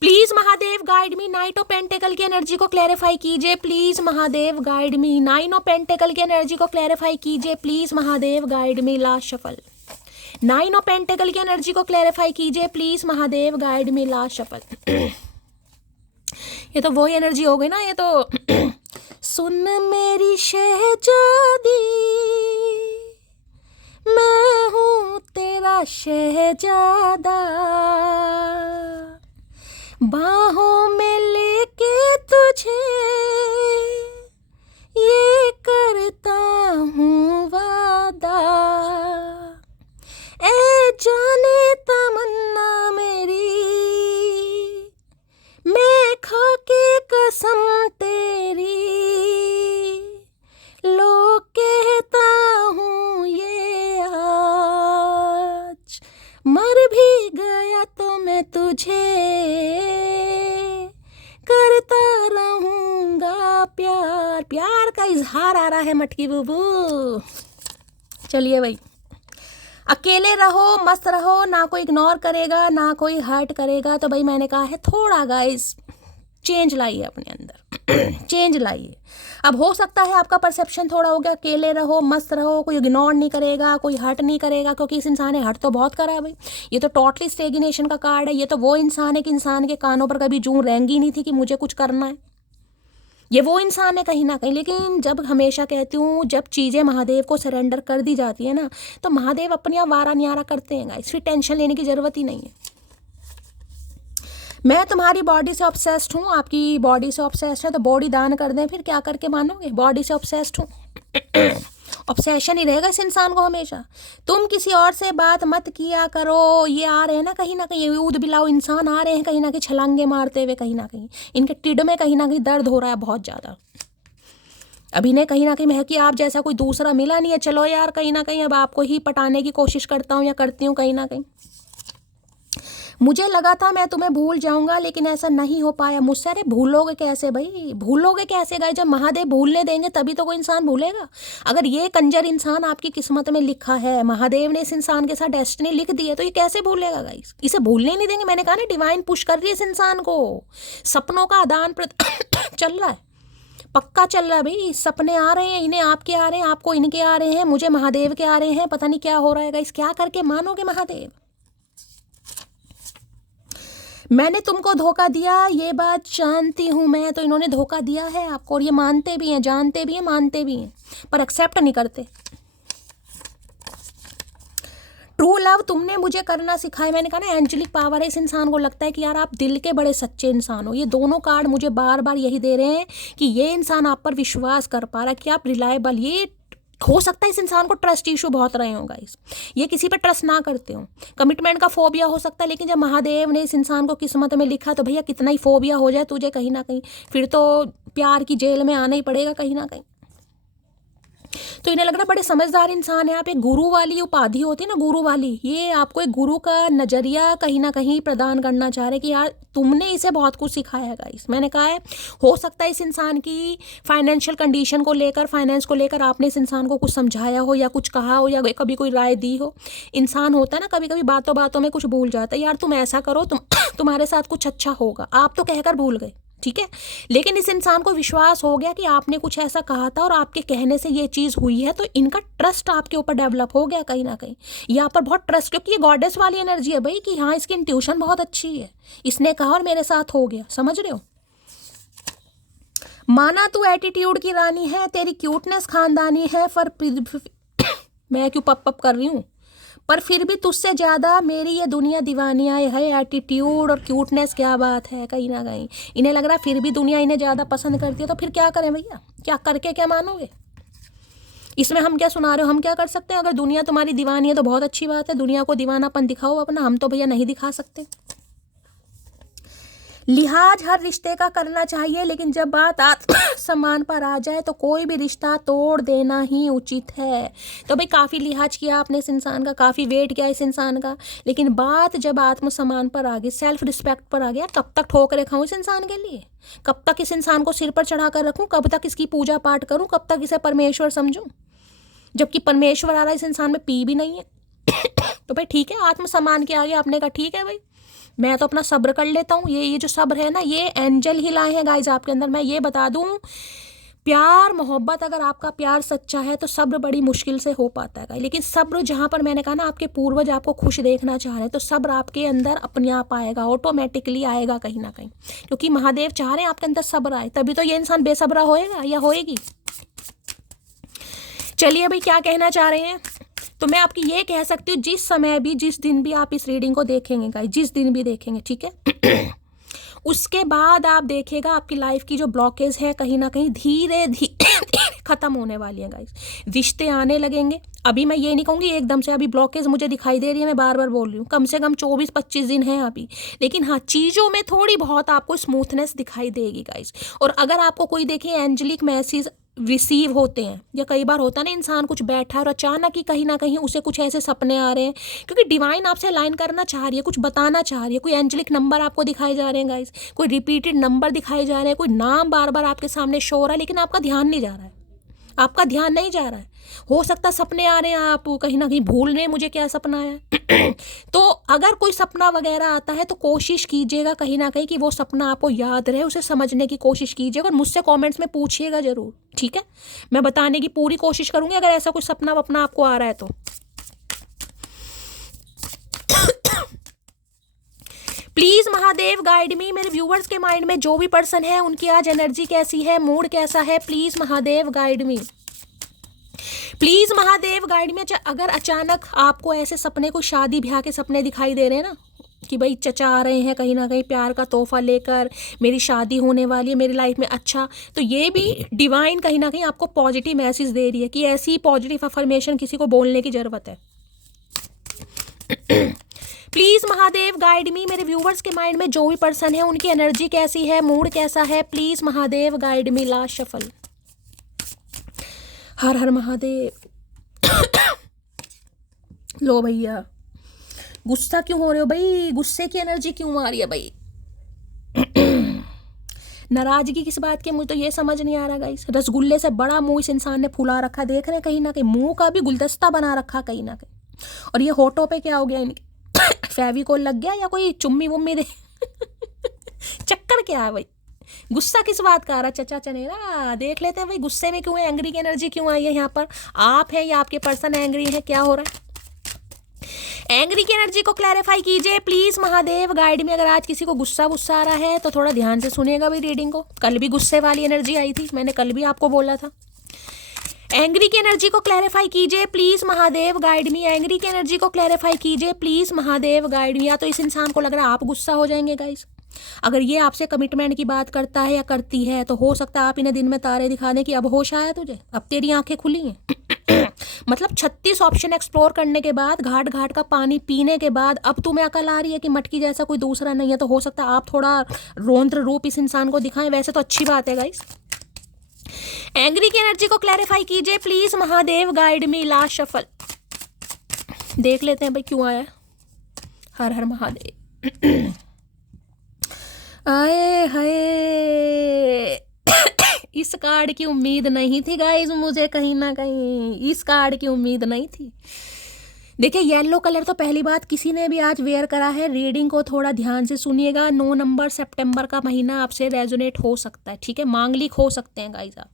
Please Mahadev guide me, knight of pentacle की एनर्जी को क्लैरिफाई कीजिए। Please Mahadev guide me, nine of pentacle की एनर्जी को क्लैरिफाई कीजिए। Please Mahadev guide me, last shuffle. Nine of pentacle की एनर्जी को क्लैरिफाई कीजिए। Please Mahadev guide me, last shuffle. ये तो वही एनर्जी हो गई ना, ये तो सुन मेरी शहजादी, मैं हूँ तेरा शहजादा, बाहों में लेके तुझे ये करता हूँ वादा, ए जाने तमन्ना मेरी, मैं खा के कसम तेरी, लो कहता हूँ ये आज, मर भी गया तो मैं तुझे करता रहूँगा प्यार। प्यार का इजहार आ रहा है मटकी बुबू। चलिए भाई, अकेले रहो, मस्त रहो, ना कोई इग्नोर करेगा ना कोई हर्ट करेगा। तो भाई मैंने कहा है थोड़ा गाइस चेंज लाइए अपने अंदर, चेंज लाइए। अब हो सकता है आपका परसेप्शन थोड़ा हो गया, अकेले रहो, मस्त रहो, कोई इग्नोर नहीं करेगा, कोई हर्ट नहीं करेगा, क्योंकि इस इंसान ने हर्ट तो बहुत करा है भाई। ये तो टोटली स्टेग्नेशन का कार्ड है। ये तो वो इंसान है कि इंसान के कानों पर कभी जूं रेंगी नहीं थी कि मुझे कुछ करना है। ये वो इंसान है कहीं ना कहीं। लेकिन जब हमेशा कहती हूँ, जब चीज़ें महादेव को सरेंडर कर दी जाती है ना, तो महादेव अपने आप वारा न्यारा करते हैं गाइस, फिर टेंशन लेने की ज़रूरत ही नहीं है। मैं तुम्हारी बॉडी से ऑब्सेस्ड हूँ, आपकी बॉडी से ऑब्सेस्ड है, तो बॉडी दान कर दें, फिर क्या करके मानोगे? बॉडी से ऑब्सेस्ड हूँ। ऑब्सेशन ही रहेगा इस इंसान को हमेशा। तुम किसी और से बात मत किया करो। ये आ रहे हैं ना कहीं ऊद बिलाऊ इंसान आ रहे हैं कहीं ना कहीं छलांगे मारते हुए, कहीं ना कहीं इनके टिड में कहीं ना कहीं दर्द हो रहा है बहुत ज़्यादा। अभी ने कहीं ना कहीं महकी आप जैसा कोई दूसरा मिला नहीं है, चलो यार कहीं ना कहीं अब आपको ही पटाने की कोशिश करता हूँ या करती हूँ कहीं ना कहीं। मुझे लगा था मैं तुम्हें भूल जाऊंगा, लेकिन ऐसा नहीं हो पाया मुझसे। अरे भूलोगे कैसे भाई, भूलोगे कैसे गाय? जब महादेव भूलने देंगे तभी तो कोई इंसान भूलेगा। अगर ये कंजर इंसान आपकी किस्मत में लिखा है, महादेव ने इस इंसान के साथ डेस्टिनी लिख दी है, तो ये कैसे भूलेगा गाइस? इसे भूलने नहीं देंगे। मैंने कहा ना, डिवाइन पुश कर रही है इस इंसान को। सपनों का आदान चल रहा है, पक्का चल रहा है भाई। सपने आ रहे हैं, इन्हें आपके आ रहे हैं, आपको इनके आ रहे हैं, मुझे महादेव के आ रहे हैं। पता नहीं क्या हो रहा है गाइस, क्या करके मानोगे महादेव? मैंने तुमको धोखा दिया, ये बात जानती हूँ मैं, तो इन्होंने धोखा दिया है आपको, और ये मानते भी हैं, जानते भी हैं, मानते भी हैं, पर एक्सेप्ट नहीं करते। ट्रू लव तुमने मुझे करना सिखाया। मैंने कहा ना, एंजेलिक पावर है इस इंसान को। लगता है कि यार आप दिल के बड़े सच्चे इंसान हो। ये दोनों कार्ड मुझे बार बार यही दे रहे हैं कि ये इंसान आप पर विश्वास कर पा रहा है, कि आप रिलायबल। ये हो सकता है इस इंसान को ट्रस्ट इशू बहुत रहे हों गाइस, ये किसी पर ट्रस्ट ना करते हो, कमिटमेंट का फोबिया हो सकता है। लेकिन जब महादेव ने इस इंसान को किस्मत में लिखा, तो भैया कितना ही फोबिया हो जाए तुझे कहीं ना कहीं, फिर तो प्यार की जेल में आना ही पड़ेगा कहीं ना कहीं। तो इन्हें लग रहा है बड़े समझदार इंसान है आप। एक गुरु वाली उपाधि होती है ना, गुरु वाली, ये आपको एक गुरु का नजरिया कहीं ना कहीं प्रदान करना चाह रहे कि यार तुमने इसे बहुत कुछ सिखाया है गाइस। मैंने कहा है, हो सकता है इस इंसान की फाइनेंशियल कंडीशन को लेकर, फाइनेंस को लेकर आपने इस इंसान को कुछ समझाया हो या कुछ कहा हो या कभी कोई राय दी हो। इंसान होता है ना, कभी कभी बातों बातों में कुछ भूल जाता है। यार तुम ऐसा करो, तुम्हारे साथ कुछ अच्छा होगा, आप तो कहकर भूल गए, ठीक है। लेकिन इस इंसान को विश्वास हो गया कि आपने कुछ ऐसा कहा था और आपके कहने से ये चीज़ हुई है, तो इनका ट्रस्ट आपके ऊपर डेवलप हो गया कहीं ना कहीं। यहाँ पर बहुत ट्रस्ट, क्योंकि ये गॉडेस वाली एनर्जी है भाई, कि हाँ इसकी इंट्यूशन बहुत अच्छी है, इसने कहा और मेरे साथ हो गया, समझ रहे हो। माना तू एटीट्यूड की रानी है, तेरी क्यूटनेस खानदानी है, मैं क्यों पप पप कर रही हूँ, पर फिर भी तुझसे ज़्यादा मेरी ये दुनिया दीवानी आए है। एटीट्यूड और क्यूटनेस, क्या बात है। कहीं ना कहीं इन्हें लग रहा है फिर भी दुनिया इन्हें ज़्यादा पसंद करती है, तो फिर क्या करें भैया, क्या करके क्या मानोगे? इसमें हम क्या सुना रहे हो, हम क्या कर सकते हैं? अगर दुनिया तुम्हारी दीवानी है तो बहुत अच्छी बात है, दुनिया को दीवानापन दिखाओ अपना, हम तो भैया नहीं दिखा सकते। लिहाज हर रिश्ते का करना चाहिए, लेकिन जब बात सम्मान पर आ जाए तो कोई भी रिश्ता तोड़ देना ही उचित है। तो भाई काफ़ी लिहाज किया आपने इस इंसान का, काफ़ी वेट किया इस इंसान का, लेकिन बात जब आत्मसम्मान पर आ गई, सेल्फ रिस्पेक्ट पर आ गया, कब तक ठोकरें खाऊं इस इंसान के लिए? कब तक इस इंसान को सिर पर चढ़ा कर रखूँ? कब तक इसकी पूजा पाठ करूँ? कब तक इसे परमेश्वर समझूँ? जबकि परमेश्वर आ रहा है इस इंसान में, पी भी नहीं है। तो भाई ठीक है, आत्मसम्मान के आगे आपने कहा ठीक है भाई, मैं तो अपना सब्र कर लेता हूँ। ये जो सब्र है ना, ये एंजल ही लाए हैं गाइज आपके अंदर। मैं ये बता दूँ, प्यार मोहब्बत, अगर आपका प्यार सच्चा है तो सब्र बड़ी मुश्किल से हो पाता है। लेकिन सब्र, जहाँ पर मैंने कहा ना आपके पूर्वज आपको खुश देखना चाह रहे हैं, तो सब्र आपके अंदर अपने आप आएगा, ऑटोमेटिकली आएगा कहीं ना कहीं, क्योंकि महादेव चाह रहे हैं आपके अंदर सब्र आए, तभी तो ये इंसान बेसब्रा होएगा या होएगी। चलिए भाई, क्या कहना चाह रहे हैं? तो मैं आपकी ये कह सकती हूँ, जिस समय भी, जिस दिन भी आप इस रीडिंग को देखेंगे गाइस, जिस दिन भी देखेंगे, ठीक है, उसके बाद आप देखेगा आपकी लाइफ की जो ब्लॉकेज है कहीं ना कहीं धीरे धीरे खत्म होने वाली है गाइस। रिश्ते आने लगेंगे। अभी मैं ये नहीं कहूँगी एकदम से अभी ब्लॉकेज मुझे दिखाई दे रही है, मैं बार बार बोल रही हूँ, कम से कम 24-25 दिन है अभी, लेकिन हाँ, चीज़ों में थोड़ी बहुत आपको स्मूथनेस दिखाई देगी गाइस। और अगर आपको कोई देखिए एंजेलिक मैसेज रिसीव होते हैं, या कई बार होता ना इंसान कुछ बैठा है और अचानक ही कहीं ना कहीं उसे कुछ ऐसे सपने आ रहे हैं, क्योंकि डिवाइन आपसे अलाइन करना चाह रही है, कुछ बताना चाह रही है। कोई एंजेलिक नंबर आपको दिखाए जा रहे हैं गाइस, कोई रिपीटेड नंबर दिखाए जा रहे हैं, कोई नाम बार बार आपके सामने शो हो रहा है, लेकिन आपका ध्यान नहीं जा रहा है, आपका ध्यान नहीं जा रहा है। हो सकता सपने आ रहे हैं, आप कहीं ना कहीं भूल रहे हैं मुझे क्या सपना है। तो अगर कोई सपना वगैरह आता है तो कोशिश कीजिएगा कहीं ना कहीं कि वो सपना आपको याद रहे, उसे समझने की कोशिश कीजिएगा और मुझसे कमेंट्स में पूछिएगा ज़रूर, ठीक है। मैं बताने की पूरी कोशिश करूँगी अगर ऐसा कोई सपना वपना आपको आ रहा है तो। प्लीज़ महादेव गाइड मी, मेरे व्यूवर्स के माइंड में जो भी पर्सन है उनकी आज एनर्जी कैसी है, मूड कैसा है, please Mahadev guide me, please Mahadev guide मी। अगर अचानक आपको ऐसे सपने, को शादी ब्याह के सपने दिखाई दे रहे हैं ना, कि भाई चचा आ रहे हैं कहीं ना कहीं प्यार का तोहफा लेकर, मेरी शादी होने वाली है मेरी लाइफ में, अच्छा, तो ये भी डिवाइन कहीं ना कहीं आपको पॉजिटिव मैसेज दे रही है कि ऐसी पॉजिटिव अफर्मेशन किसी को बोलने की ज़रूरत है। प्लीज़ महादेव गाइड मी, मेरे व्यूवर्स के माइंड में जो भी पर्सन है उनकी एनर्जी कैसी है, मूड कैसा है, please Mahadev guide me. Last shuffle. हर हर महादेव। लो भैया, गुस्सा क्यों हो रहे हो भाई, गुस्से की एनर्जी क्यों आ रही है भाई? नाराजगी किस बात की, मुझे तो ये समझ नहीं आ रहा गाइस। रसगुल्ले से बड़ा मुंह इस इंसान ने फुला रखा, देख रहे हैं कहीं ना कहीं मुंह का भी गुलदस्ता बना रखा कहीं ना कहीं। और ये होठों पे क्या हो गया इनके? फेविकोल लग गया या कोई चुम्मी वुम्मी दे? चक्कर क्या है भाई? गुस्सा किस बात का आ रहा? चचा चनेरा, देख लेते हैं भाई गुस्से में क्यों है, एंग्री की एनर्जी क्यों आई है यहाँ पर। आप है या आपके पर्सन एंग्री है, क्या हो रहा है? एंग्री की एनर्जी को क्लैरिफाई कीजिए प्लीज़ महादेव गाइड में। अगर आज किसी को गुस्सा आ रहा है तो थोड़ा ध्यान से सुनिएगा भाई रीडिंग को। कल भी गुस्से वाली एनर्जी आई थी, मैंने कल भी आपको बोला था। एंग्री की एनर्जी को क्लैरिफाई कीजिए please Mahadev guide me. Angry की एनर्जी को क्लैरिफाई कीजिए प्लीज़ महादेव गाइड मी। या तो इस इंसान को लग रहा है आप गुस्सा हो जाएंगे गाइस। अगर ये आपसे कमिटमेंट की बात करता है या करती है तो हो सकता है आप इन्हें दिन में तारे दिखा दें कि अब होश आया तुझे, अब तेरी आंखें खुली हैं। मतलब 36 ऑप्शन एक्सप्लोर करने के बाद, घाट घाट का पानी पीने के बाद अब तुम्हें अकल आ रही है कि मटकी जैसा कोई दूसरा नहीं है। तो हो सकता है आप थोड़ा रौद्र रूप इस इंसान को दिखाएं, वैसे तो अच्छी बात है गाइस। एंग्री की एनर्जी को क्लैरिफाई कीजिए please Mahadev guide me. Last shuffle देख लेते हैं भाई क्यों आया। हर हर महादेव। आए हाय, इस कार्ड की उम्मीद नहीं थी गाइस मुझे, कहीं ना कहीं इस कार्ड की उम्मीद नहीं थी। देखिए येलो कलर तो पहली बात किसी ने भी आज वेयर करा है। रीडिंग को थोड़ा ध्यान से सुनिएगा। 9 नंबर सितंबर का महीना आपसे रेजोनेट हो सकता है, ठीक है। मांगलिक हो सकते हैं गाइस आप।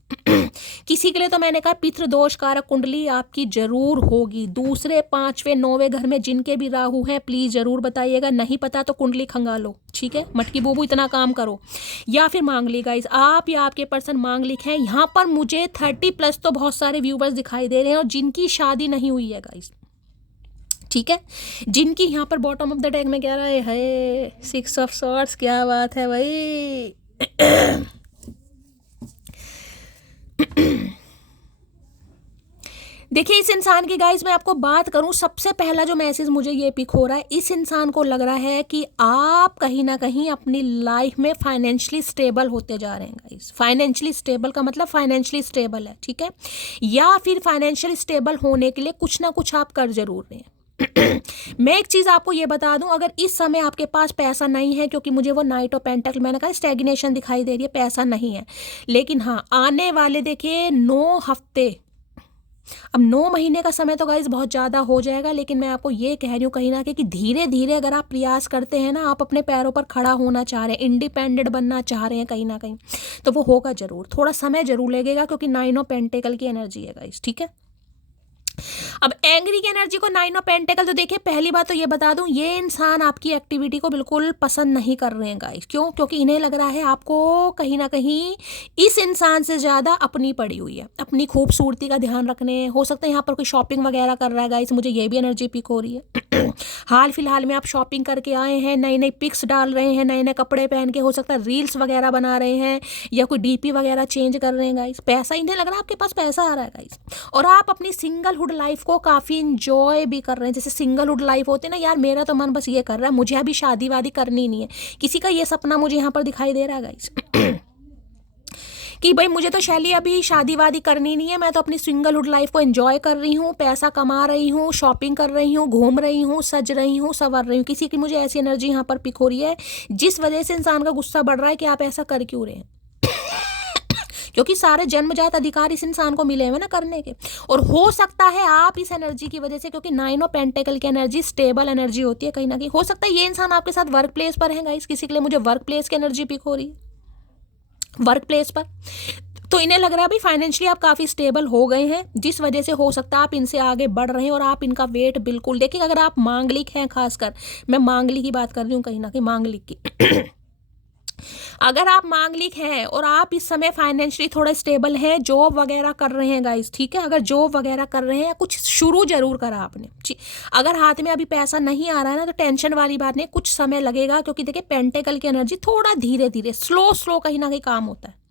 किसी के लिए तो मैंने कहा पितृ दोष कारक कुंडली आपकी जरूर होगी। दूसरे 5वें 9वें घर में जिनके भी राहु हैं प्लीज जरूर बताइएगा। नहीं पता तो कुंडली खंगालो, ठीक है। मटकी बूबू इतना काम करो। या फिर मांगलिक गाइस, आप या आपके पर्सन मांगलिक हैं। यहाँ पर मुझे 30+ तो बहुत सारे व्यूवर्स दिखाई दे रहे हैं और जिनकी शादी नहीं हुई है गाइस, ठीक है। जिनकी यहाँ पर बॉटम ऑफ द डेक में क्या रहा है 6 ऑफ सॉर्ड्स, क्या बात है भाई। देखिए इस इंसान की गाइस मैं आपको बात करूं, सबसे पहला जो मैसेज मुझे ये पिक हो रहा है, इस इंसान को लग रहा है कि आप कहीं ना कहीं अपनी लाइफ में फाइनेंशियली स्टेबल होते जा रहे हैं गाइस। फाइनेंशियली स्टेबल का मतलब फाइनेंशियली स्टेबल है, ठीक है। या फिर फाइनेंशियली स्टेबल होने के लिए कुछ ना कुछ आप कर जरूर रहे हैं। मैं एक चीज़ आपको ये बता दूं, अगर इस समय आपके पास पैसा नहीं है, क्योंकि मुझे वो नाइट ऑफ पेंटकल मैंने कहा स्टैग्नेशन दिखाई दे रही है, पैसा नहीं है। लेकिन हाँ आने वाले देखिए 9 हफ्ते अब 9 महीने का समय तो गाइस बहुत ज़्यादा हो जाएगा, लेकिन मैं आपको ये कह रही हूँ कहीं ना कहीं कि धीरे धीरे अगर आप प्रयास करते हैं ना, आप अपने पैरों पर खड़ा होना चाह रहे हैं, इंडिपेंडेंट बनना चाह रहे हैं कहीं ना कहीं, तो वो होगा जरूर। थोड़ा समय जरूर लगेगा क्योंकि 9 ऑफ पेंटेकल की एनर्जी है गाइस, ठीक है। अब एंग्री की एनर्जी को 9 ऑफ पेंटेकल, तो देखिए पहली बात तो ये बता दूं, ये इंसान आपकी एक्टिविटी को बिल्कुल पसंद नहीं कर रहे हैं गाइस। क्यों? क्योंकि इन्हें लग रहा है आपको कहीं ना कहीं इस इंसान से ज़्यादा अपनी पड़ी हुई है, अपनी खूबसूरती का ध्यान रखने। हो सकता है यहाँ पर कोई शॉपिंग वगैरह कर रहा है गाइस, मुझे ये भी एनर्जी पिक हो रही है। हाल फिलहाल में आप शॉपिंग करके आए हैं, नई नई पिक्स डाल रहे हैं, नए नए कपड़े पहन के, हो सकता है रील्स वगैरह बना रहे हैं या कोई डीपी वगैरह चेंज कर रहे हैं गाइस। पैसा, इन्हें लग रहा है आपके पास पैसा आ रहा है गाइस, और आप अपनी सिंगलहुड लाइफ को काफ़ी इंजॉय भी कर रहे हैं। जैसे सिंगलहुड लाइफ होती है ना, यार मेरा तो मन बस ये कर रहा है, मुझे अभी शादी वादी करनी नहीं है। किसी का ये सपना मुझे यहाँ पर दिखाई दे रहा है गाइस कि भाई मुझे तो शैली अभी शादी वादी करनी नहीं है, मैं तो अपनी सिंगलहुड लाइफ को एंजॉय कर रही हूँ, पैसा कमा रही हूँ, शॉपिंग कर रही हूँ, घूम रही हूँ, सज रही हूँ, संवर रही हूँ। किसी की मुझे ऐसी एनर्जी यहाँ पर पिक हो रही है, जिस वजह से इंसान का गुस्सा बढ़ रहा है कि आप ऐसा कर क्यों रहे हैं। क्योंकि सारे जन्मजात अधिकार इस इंसान को मिले हुए ना करने के, और हो सकता है आप इस एनर्जी की वजह से, क्योंकि 9 ऑफ पेंटेकल की एनर्जी स्टेबल एनर्जी होती है कहीं ना कहीं, हो सकता है ये इंसान आपके साथ वर्क प्लेस पर है गाइस। किसी के लिए मुझे वर्क प्लेस की एनर्जी पिक हो रही है, वर्क प्लेस पर। तो इन्हें लग रहा है भाई फाइनेंशियली आप काफ़ी स्टेबल हो गए हैं, जिस वजह से हो सकता है आप इनसे आगे बढ़ रहे हैं, और आप इनका वेट बिल्कुल देखिए। अगर आप मांगलिक हैं, खासकर मैं मांगलिक की बात कर रही हूँ कहीं ना कहीं, मांगलिक की अगर आप मांगलिक हैं और आप इस समय फाइनेंशियली थोड़ा स्टेबल हैं, जॉब वगैरह कर रहे हैं गाइस, ठीक है। अगर जॉब वगैरह कर रहे हैं या कुछ शुरू जरूर करा आपने, अगर हाथ में अभी पैसा नहीं आ रहा है ना, तो टेंशन वाली बात नहीं, कुछ समय लगेगा। क्योंकि देखिए पेंटेकल की एनर्जी थोड़ा धीरे धीरे स्लो कहीं ना कहीं काम होता है।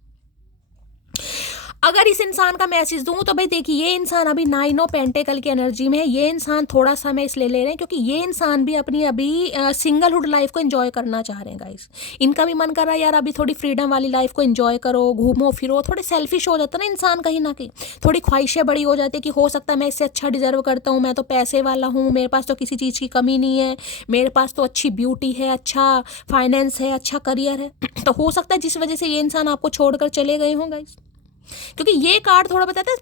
अगर इस इंसान का मैसेज दूं तो भाई देखिए, ये इंसान अभी 9 ऑफ पेंटेकल की एनर्जी में है। ये इंसान थोड़ा समय इसलिए ले रहे हैं क्योंकि ये इंसान भी अपनी अभी सिंगलहुड लाइफ को एंजॉय करना चाह रहे हैं गाइस। इनका भी मन कर रहा है यार अभी थोड़ी फ्रीडम वाली लाइफ को एंजॉय करो, घूमो फिरो। थोड़े सेल्फिश हो जाता है ना इंसान कहीं ना कहीं, थोड़ी ख्वाहिशें बड़ी हो जाती है कि हो सकता है मैं इससे अच्छा डिजर्व करता हूँ, मैं तो पैसे वाला हूँ, मेरे पास तो किसी चीज़ की कमी नहीं है, मेरे पास तो अच्छी ब्यूटी है, अच्छा फाइनेंस है, अच्छा करियर है। तो हो सकता है जिस वजह से ये इंसान आपको छोड़कर चले गए हों गाइस, क्योंकि ये कार्ड थोड़ा बताता है।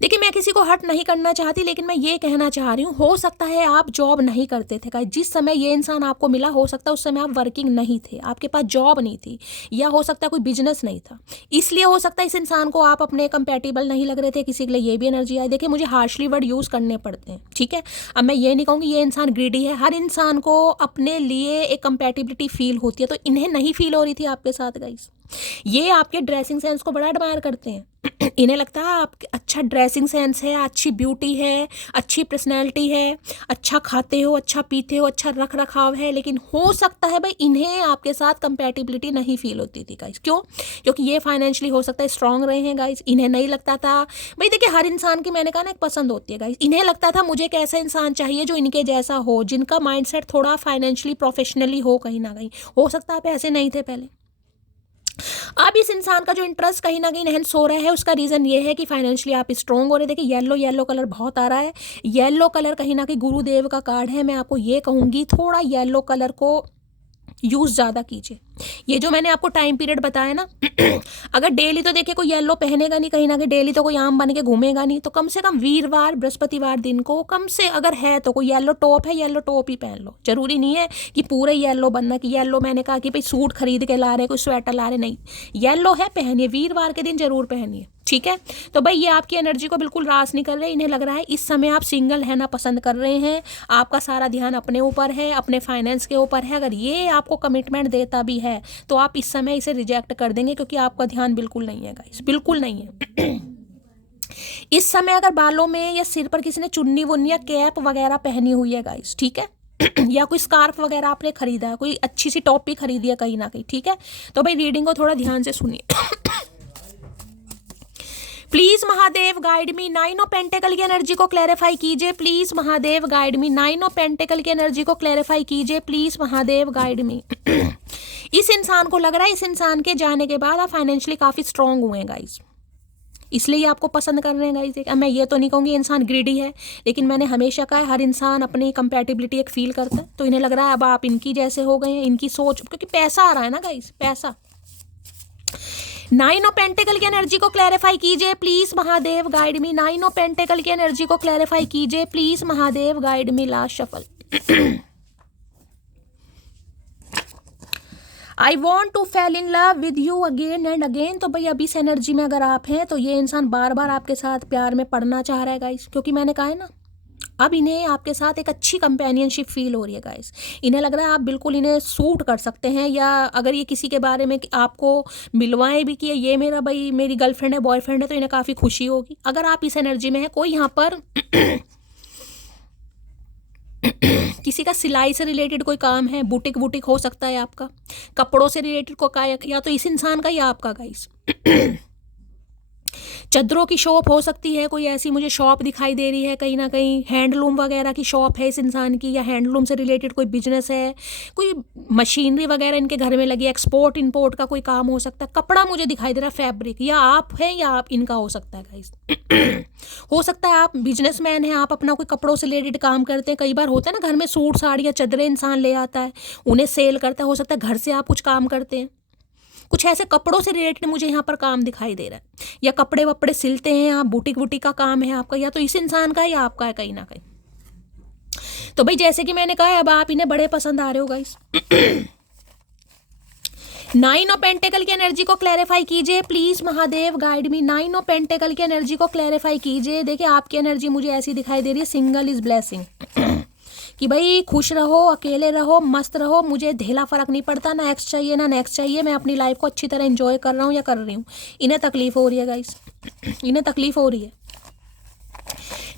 देखिए मैं किसी को हर्ट नहीं करना चाहती, लेकिन मैं ये कहना चाह रही हूँ, हो सकता है आप जॉब नहीं करते थे गाइस। जिस समय ये इंसान आपको मिला, हो सकता है उस समय आप वर्किंग नहीं थे, आपके पास जॉब नहीं थी, या हो सकता है कोई बिजनेस नहीं था, इसलिए हो सकता है इस इंसान को आप अपने कंपेटेबल नहीं लग रहे थे। किसी के लिए ये भी एनर्जी आई। देखिए मुझे हार्शली वर्ड यूज़ करने पड़ते हैं, ठीक है। अब मैं ये नहीं कहूँगी ये इंसान ग्रीडी है, हर इंसान को अपने लिए एक कंपेटिबिलिटी फील होती है, तो इन्हें नहीं फील हो रही थी आपके साथ गाइस। ये आपके ड्रेसिंग सेंस को बड़ा एडमायर करते हैं। इन्हें लगता है आपके अच्छा ड्रेसिंग सेंस है, अच्छी ब्यूटी है, अच्छी पर्सनैलिटी है, अच्छा खाते हो, अच्छा पीते हो, अच्छा रख रखाव है, लेकिन हो सकता है भाई इन्हें आपके साथ कंपेटिबिलिटी नहीं फील होती थी गाइस। क्यों? क्योंकि ये फाइनेंशियली हो सकता है स्ट्रांग रहे हैं गाइस। इन्हें नहीं लगता था भाई, देखिए हर इंसान की मैंने कहा ना एक पसंद होती है गाइस। इन्हें लगता था मुझे एक ऐसा इंसान चाहिए जो इनके जैसा हो, जिनका माइंडसेट थोड़ा फाइनेंशियली प्रोफेशनली हो कहीं ना कहीं। हो सकता है आप ऐसे नहीं थे पहले। अब इस इंसान का जो इंटरेस्ट कहीं ना कहीं एनहेंस हो रहा है, उसका रीज़न ये है कि फाइनेंशियली आप स्ट्रॉन्ग हो रहे हैं। देखिए येलो कलर बहुत आ रहा है। येलो कलर कहीं ना कहीं गुरुदेव का कार्ड है। मैं आपको ये कहूँगी थोड़ा येलो कलर को यूज़ ज़्यादा कीजिए। ये जो मैंने आपको टाइम पीरियड बताया ना, अगर डेली तो देखिए कोई येलो पहनेगा नहीं कहीं ना कहीं, डेली तो कोई आम बन के घूमेगा नहीं, तो कम से कम वीरवार बृहस्पतिवार दिन को कम से, अगर है तो कोई येलो टॉप है, येलो टॉप ही पहन लो। जरूरी नहीं है कि पूरे येलो बनना, कि येलो मैंने कहा कि भाई सूट खरीद के ला रहे, कोई स्वेटर ला रहे, नहीं। येलो है पहनिए, वीरवार के दिन जरूर पहनिए, ठीक है। तो भाई ये आपकी एनर्जी को बिल्कुल रास नहीं कर रहे। इन्हें लग रहा है इस समय आप सिंगल रहना पसंद कर रहे हैं, आपका सारा ध्यान अपने ऊपर है, अपने फाइनेंस के ऊपर है। अगर ये आपको कमिटमेंट देता भी है तो आप इस समय इसे रिजेक्ट कर देंगे, क्योंकि आपका ध्यान बिल्कुल नहीं है गाइस, बिल्कुल नहीं है। इस समय अगर बालों में या सिर पर किसी ने चुन्नी वुन्नी या कैप वगैरह पहनी हुई है गाइस, ठीक है, या कोई स्कार्फ वगैरह आपने खरीदा है, कोई अच्छी सी टॉपी खरीदी है कहीं ना कहीं, ठीक है, तो भाई रीडिंग को थोड़ा ध्यान से सुनिए। Please Mahadev guide me, 9 of pentacle की एनर्जी को क्लैरिफाई कीजिए। Please Mahadev guide me, 9 of pentacle की एनर्जी को क्लैरिफाई कीजिए। प्लीज महादेव गाइड मी। इस इंसान को लग रहा है इस इंसान के जाने के बाद आप फाइनेंशियली काफी स्ट्रांग हुए हैं गाइस, इसलिए आपको पसंद कर रहे हैं गाइस। अब मैं ये तो नहीं कहूँगी इंसान ग्रीडी है, लेकिन मैंने हमेशा कहा है हर इंसान अपनी कंपैटिबिलिटी एक फील करता है। तो इन्हें लग रहा है अब आप इनकी जैसे हो गए हैं, इनकी सोच, क्योंकि पैसा आ रहा है ना गाइस, पैसा। नाइन ऑफ पेंटिकल की एनर्जी को क्लैरिफाई कीजिए please Mahadev, guide me. Nine of pentacle की एनर्जी को क्लैरिफाई कीजिए please Mahadev, guide me. Last shuffle. I want to fall in love with you again and again. तो भाई अभी इस एनर्जी में अगर आप हैं तो ये इंसान बार बार आपके साथ प्यार में पड़ना चाह रहा है गाइस, क्योंकि मैंने कहा है ना, अब इन्हें आपके साथ एक अच्छी कंपेनियनशिप फील हो रही है गाइस। इन्हें लग रहा है आप बिल्कुल इन्हें सूट कर सकते हैं, या अगर ये किसी के बारे में आपको मिलवाएं भी कि ये मेरा भाई मेरी गर्लफ्रेंड है, बॉयफ्रेंड है, तो इन्हें काफ़ी खुशी होगी। अगर आप इस एनर्जी में हैं, कोई यहाँ पर किसी का सिलाई से रिलेटेड कोई काम है, बुटीक वुटीक हो सकता है आपका, कपड़ों से रिलेटेड को का, या तो इस इंसान का या आपका गाइस। चद्दरों की शॉप हो सकती है, कोई ऐसी मुझे शॉप दिखाई दे रही है, कहीं ना कहीं हैंडलूम वगैरह की शॉप है इस इंसान की, या हैंडलूम से रिलेटेड कोई बिजनेस है, कोई मशीनरी वगैरह इनके घर में लगी, एक्सपोर्ट इम्पोर्ट का कोई काम हो सकता है। कपड़ा मुझे दिखाई दे रहा है, फैब्रिक, या आप हैं या आप इनका हो सकता है गाइस। हो सकता है आप बिजनेसमैन हैं, आप अपना कोई कपड़ों से रिलेटेड काम करते हैं। कई बार होता है ना घर में सूट साड़ियाँ चद्दरें इंसान ले आता है, उन्हें सेल करता है। हो सकता है घर से आप कुछ काम करते हैं, कुछ ऐसे कपड़ों से रिलेटेड मुझे यहाँ पर काम दिखाई दे रहा है, या कपड़े वपड़े सिलते हैं आप, बुटीक वुटीक का काम है आपका, या तो इस इंसान का या आपका है कहीं ना कहीं। तो भाई जैसे कि मैंने कहा, अब आप इन्हें बड़े पसंद आ रहे हो गाइस। नाइन ऑफ पेंटेकल की एनर्जी को क्लैरिफाई कीजिए please Mahadev, guide me. Nine of pentacle की एनर्जी को क्लैरिफाई कीजिए। देखिए आपकी एनर्जी मुझे ऐसी दिखाई दे रही है, सिंगल इज ब्लेसिंग, कि भाई खुश रहो, अकेले रहो, मस्त रहो, मुझे ढेला फर्क नहीं पड़ता, ना एक्स चाहिए ना नेक्स्ट चाहिए, मैं अपनी लाइफ को अच्छी तरह एंजॉय कर रहा हूँ या कर रही हूँ। इन्हें तकलीफ हो रही है गाइस, इन्हें तकलीफ हो रही है।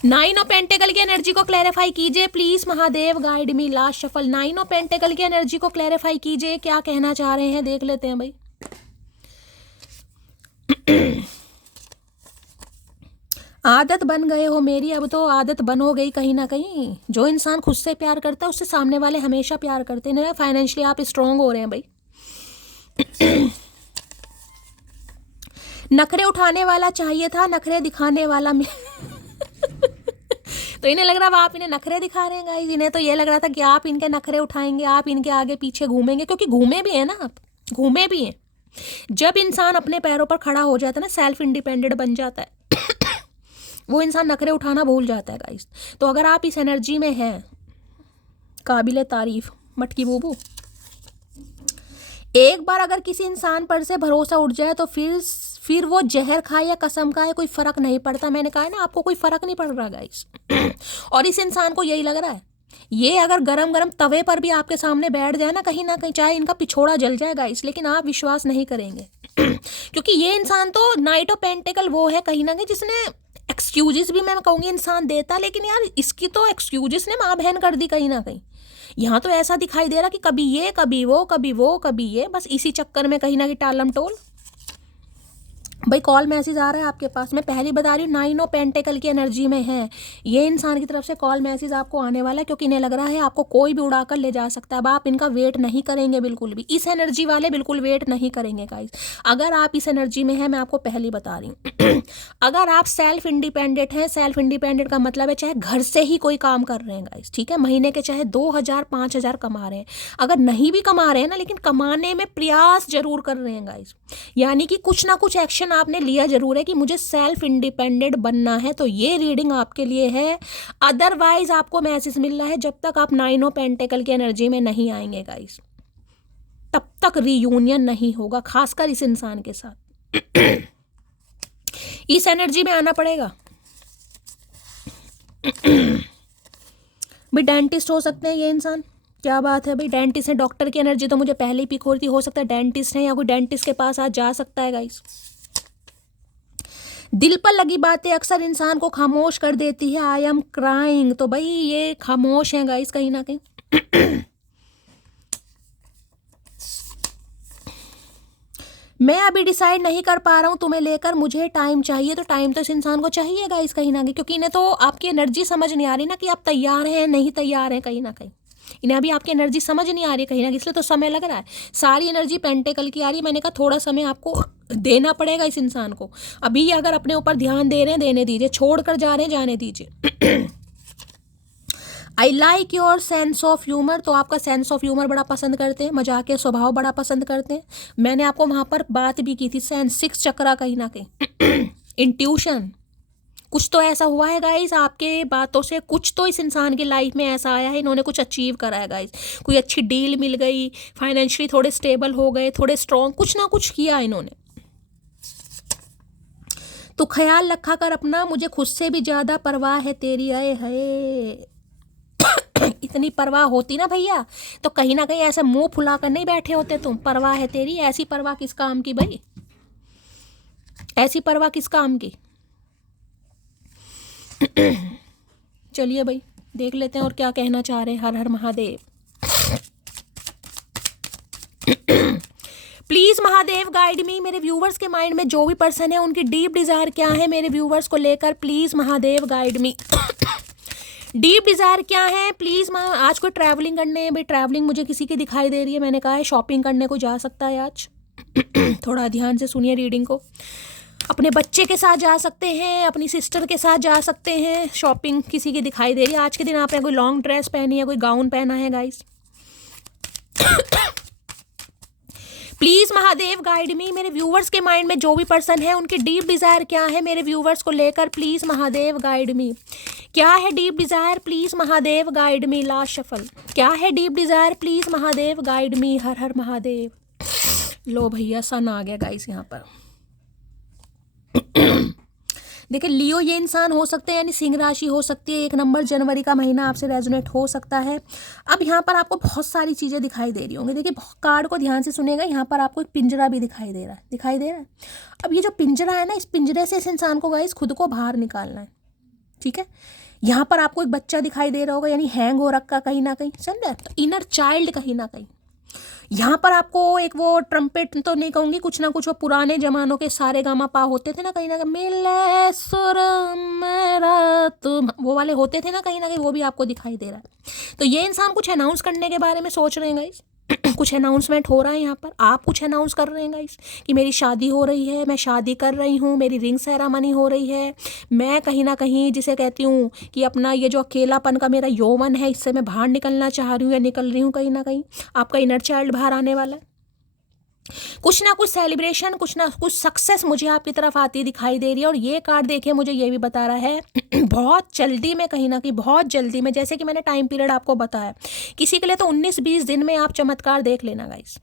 नाइन ऑफ पेंटेकल की एनर्जी को क्लैरिफाई कीजिए please Mahadev, guide me. Last shuffle. Nine of pentacle की एनर्जी को क्लैरिफाई कीजिए, क्या कहना चाह रहे हैं देख लेते हैं भाई। आदत बन गए हो मेरी, अब तो आदत बन हो गई कहीं ना कहीं। जो इंसान खुद से प्यार करता है उससे सामने वाले हमेशा प्यार करते हैं। फाइनेंशियली आप स्ट्रांग हो रहे हैं भाई। नखरे उठाने वाला चाहिए था, नखरे दिखाने वाला तो इन्हें लग रहा है आप इन्हें नखरे दिखा रहे हैं गाइस। इन्हें तो ये लग रहा था कि आप इनके नखरे उठाएंगे, आप इनके आगे पीछे घूमेंगे, क्योंकि घूमे भी हैं ना आप, घूमे भी हैं। जब इंसान अपने पैरों पर खड़ा हो जाता है ना, सेल्फ इंडिपेंडेंट बन जाता है, वो इंसान नखरे उठाना भूल जाता है गाइस। तो अगर आप इस एनर्जी में हैं, काबिले तारीफ मटकी बूबू। एक बार अगर किसी इंसान पर से भरोसा उठ जाए तो फिर वो जहर खाए या कसम खाए, कोई फर्क नहीं पड़ता। मैंने कहा है ना, आपको कोई फर्क नहीं पड़ रहा गाइस। और इस इंसान को यही लग रहा है, ये अगर गरम गरम तवे पर भी आपके सामने बैठ जाए ना, कहीं ना कहीं चाहे इनका पिछोड़ा जल जाए गाइस, लेकिन आप विश्वास नहीं करेंगे। क्योंकि ये इंसान तो नाइट ऑफ पेंटिकल वो है कहीं ना कहीं जिसने एक्सक्यूजेस भी मैं कहूँगी इंसान देता, लेकिन यार इसकी तो एक्सक्यूजेस ने माँ बहन कर दी कहीं ना कहीं। यहाँ तो ऐसा दिखाई दे रहा कि कभी ये कभी वो कभी वो कभी ये, बस इसी चक्कर में कहीं ना कहीं टालम टोल। भाई कॉल मैसेज आ रहा है आपके पास, मैं पहले बता रही हूँ, नाइन ऑफ पेंटिकल की एनर्जी में है ये इंसान की तरफ से कॉल मैसेज आपको आने वाला है, क्योंकि इन्हें लग रहा है आपको कोई भी उड़ाकर ले जा सकता है। अब आप इनका वेट नहीं करेंगे बिल्कुल भी, इस एनर्जी वाले बिल्कुल वेट नहीं करेंगे गाइस। अगर आप इस एनर्जी में हैं, मैं आपको पहले बता रही हूँ, अगर आप सेल्फ इंडिपेंडेंट हैं, सेल्फ इंडिपेंडेंट का मतलब है चाहे घर से ही कोई काम कर रहे हैं गाइस, ठीक है, महीने के चाहे 2000 5000 कमा रहे हैं, अगर नहीं भी कमा रहे हैं ना, लेकिन कमाने में प्रयास जरूर कर रहे हैं गाइस, यानी कि कुछ ना कुछ एक्शन आपने लिया जरूर है कि मुझे सेल्फ इंडिपेंडेंट बनना है, तो ये रीडिंग आपके लिए है। अदरवाइज आपको मैसेज मिल रहा है, जब तक आप नाइन ऑफ पेंटिकल की एनर्जी में नहीं आएंगे गाइस, तब तक रीयूनियन नहीं होगा, खासकर इस इंसान के साथ। इस एनर्जी में आना पड़ेगा। भाई डेंटिस्ट हो सकते हैं ये इंसान, क्या बात है भाई, डेंटिस्ट है। डॉक्टर की एनर्जी तो मुझे पहले ही पिक हो रही थी, हो सकता है डेंटिस्ट है, या कोई डेंटिस्ट के पास आज जा सकता है गाइस। दिल पर लगी बातें अक्सर इंसान को खामोश कर देती है। आई एम क्राइंग, तो भाई ये खामोश है गाइस कहीं ना कहीं। मैं अभी डिसाइड नहीं कर पा रहा हूँ तुम्हें लेकर, मुझे टाइम चाहिए। तो टाइम तो इस इंसान को चाहिए गाइस कहीं ना कहीं, क्योंकि इन्हें तो आपकी एनर्जी समझ नहीं आ रही ना कि आप तैयार हैं नहीं तैयार हैं, कहीं ना कहीं इन्हें अभी आपकी एनर्जी समझ नहीं आ रही कहीं ना कहीं, इसलिए तो समय लग रहा है। सारी एनर्जी पेंटिकल की आ रही है, मैंने कहा थोड़ा समय आपको देना पड़ेगा इस इंसान को। अभी ये अगर अपने ऊपर ध्यान दे रहे हैं, देने दीजिए, छोड़ कर जा रहे हैं, जाने दीजिए। I like your sense of humour, तो आपका सेंस ऑफ ह्यूमर बड़ा पसंद करते हैं, मजाकिया स्वभाव बड़ा पसंद करते हैं। मैंने आपको वहाँ पर बात भी की थी, सेंस, सिक्स चक्रा कहीं ना कहीं इंट्यूशन, कुछ तो ऐसा हुआ है गाइस आपके बातों से, कुछ तो इस इंसान की लाइफ में ऐसा आया है, इन्होंने कुछ अचीव करा है गाइस, कोई अच्छी डील मिल गई, फाइनेंशियली थोड़े स्टेबल हो गए, थोड़े स्ट्रॉन्ग, कुछ ना कुछ किया इन्होंने। तो ख्याल रखा कर अपना, मुझे खुद से भी ज़्यादा परवाह है तेरी, आए है इतनी परवाह होती ना भैया तो कहीं ना कहीं ऐसे मुंह फुला कर नहीं बैठे होते तुम। परवाह है तेरी, ऐसी परवाह किस काम की भाई, ऐसी परवाह किस काम की। चलिए भाई देख लेते हैं और क्या कहना चाह रहे हैं। हर हर Mahadev. Please Mahadev guide me, मेरे व्यूवर्स के माइंड में जो भी पर्सन है उनकी डीप डिजायर क्या है मेरे व्यूवर्स को लेकर, please Mahadev guide me. Deep Dzire क्या है प्लीज। आज कोई ट्रैवलिंग करने भाई, ट्रैवलिंग मुझे किसी की दिखाई दे रही है, मैंने कहा है शॉपिंग करने को जा सकता है आज। थोड़ा ध्यान से सुनिए रीडिंग को। अपने बच्चे के साथ जा सकते हैं, अपनी सिस्टर के साथ जा सकते हैं, शॉपिंग किसी की दिखाई दे रही है आज के दिन। आपने कोई लॉन्ग ड्रेस पहनी है, कोई गाउन पहना है guys. Please Mahadev guide me, मेरे व्यूवर्स के माइंड में जो भी पर्सन है उनकी डीप डिजायर क्या है मेरे व्यूवर्स को लेकर, प्लीज महादेव गाइड मी। क्या है deep desire please Mahadev guide me. Last shuffle, क्या है deep desire please Mahadev guide me. हर हर महादेव। लो भैया सन आ गया गाइस यहाँ पर। देखिए लियो ये इंसान हो सकते हैं, यानी सिंह राशि हो सकती है। 1 नंबर जनवरी का महीना आपसे रेजोनेट हो सकता है। अब यहाँ पर आपको बहुत सारी चीज़ें दिखाई दे रही होंगी। देखिए कार्ड को ध्यान से सुनेगा, यहाँ पर आपको एक पिंजरा भी दिखाई दे रहा है, दिखाई दे रहा है। अब ये जो पिंजरा है ना, इस पिंजरे से इस इंसान को गाइस खुद को बाहर निकालना है, ठीक है। यहाँ पर आपको एक बच्चा दिखाई दे रहा होगा, यानी हैंग हो रखा कहीं ना कहीं, समझ रहे, तो इनर चाइल्ड कहीं ना कहीं। यहाँ पर आपको एक वो ट्रम्पेट तो नहीं कहूँगी, कुछ ना कुछ वो पुराने जमानों के सारे गामा पा होते थे ना कहीं मिले सुर मेरा तुम, वो वाले होते थे ना कहीं वो भी आपको दिखाई दे रहा है। तो ये इंसान कुछ अनाउंस करने के बारे में सोच रहे हैं गाइस। कुछ अनाउंसमेंट हो रहा है यहाँ पर, आप कुछ अनाउंस कर रहे हैं गाइस कि मेरी शादी हो रही है, मैं शादी कर रही हूँ, मेरी रिंग सेरेमनी हो रही है, मैं कहीं ना कहीं जिसे कहती हूँ कि अपना ये जो अकेलापन का मेरा यौवन है इससे मैं बाहर निकलना चाह रही हूँ या निकल रही हूँ। कहीं ना कहीं आपका इनर चाइल्ड बाहर आने वाला है। कुछ ना कुछ सेलिब्रेशन, कुछ ना कुछ सक्सेस मुझे आपकी तरफ आती दिखाई दे रही है। और ये कार्ड देखिए मुझे ये भी बता रहा है बहुत जल्दी में, कहीं ना कहीं बहुत जल्दी में, जैसे कि मैंने टाइम पीरियड आपको बताया, किसी के लिए तो 19-20 दिन में आप चमत्कार देख लेना गाइस।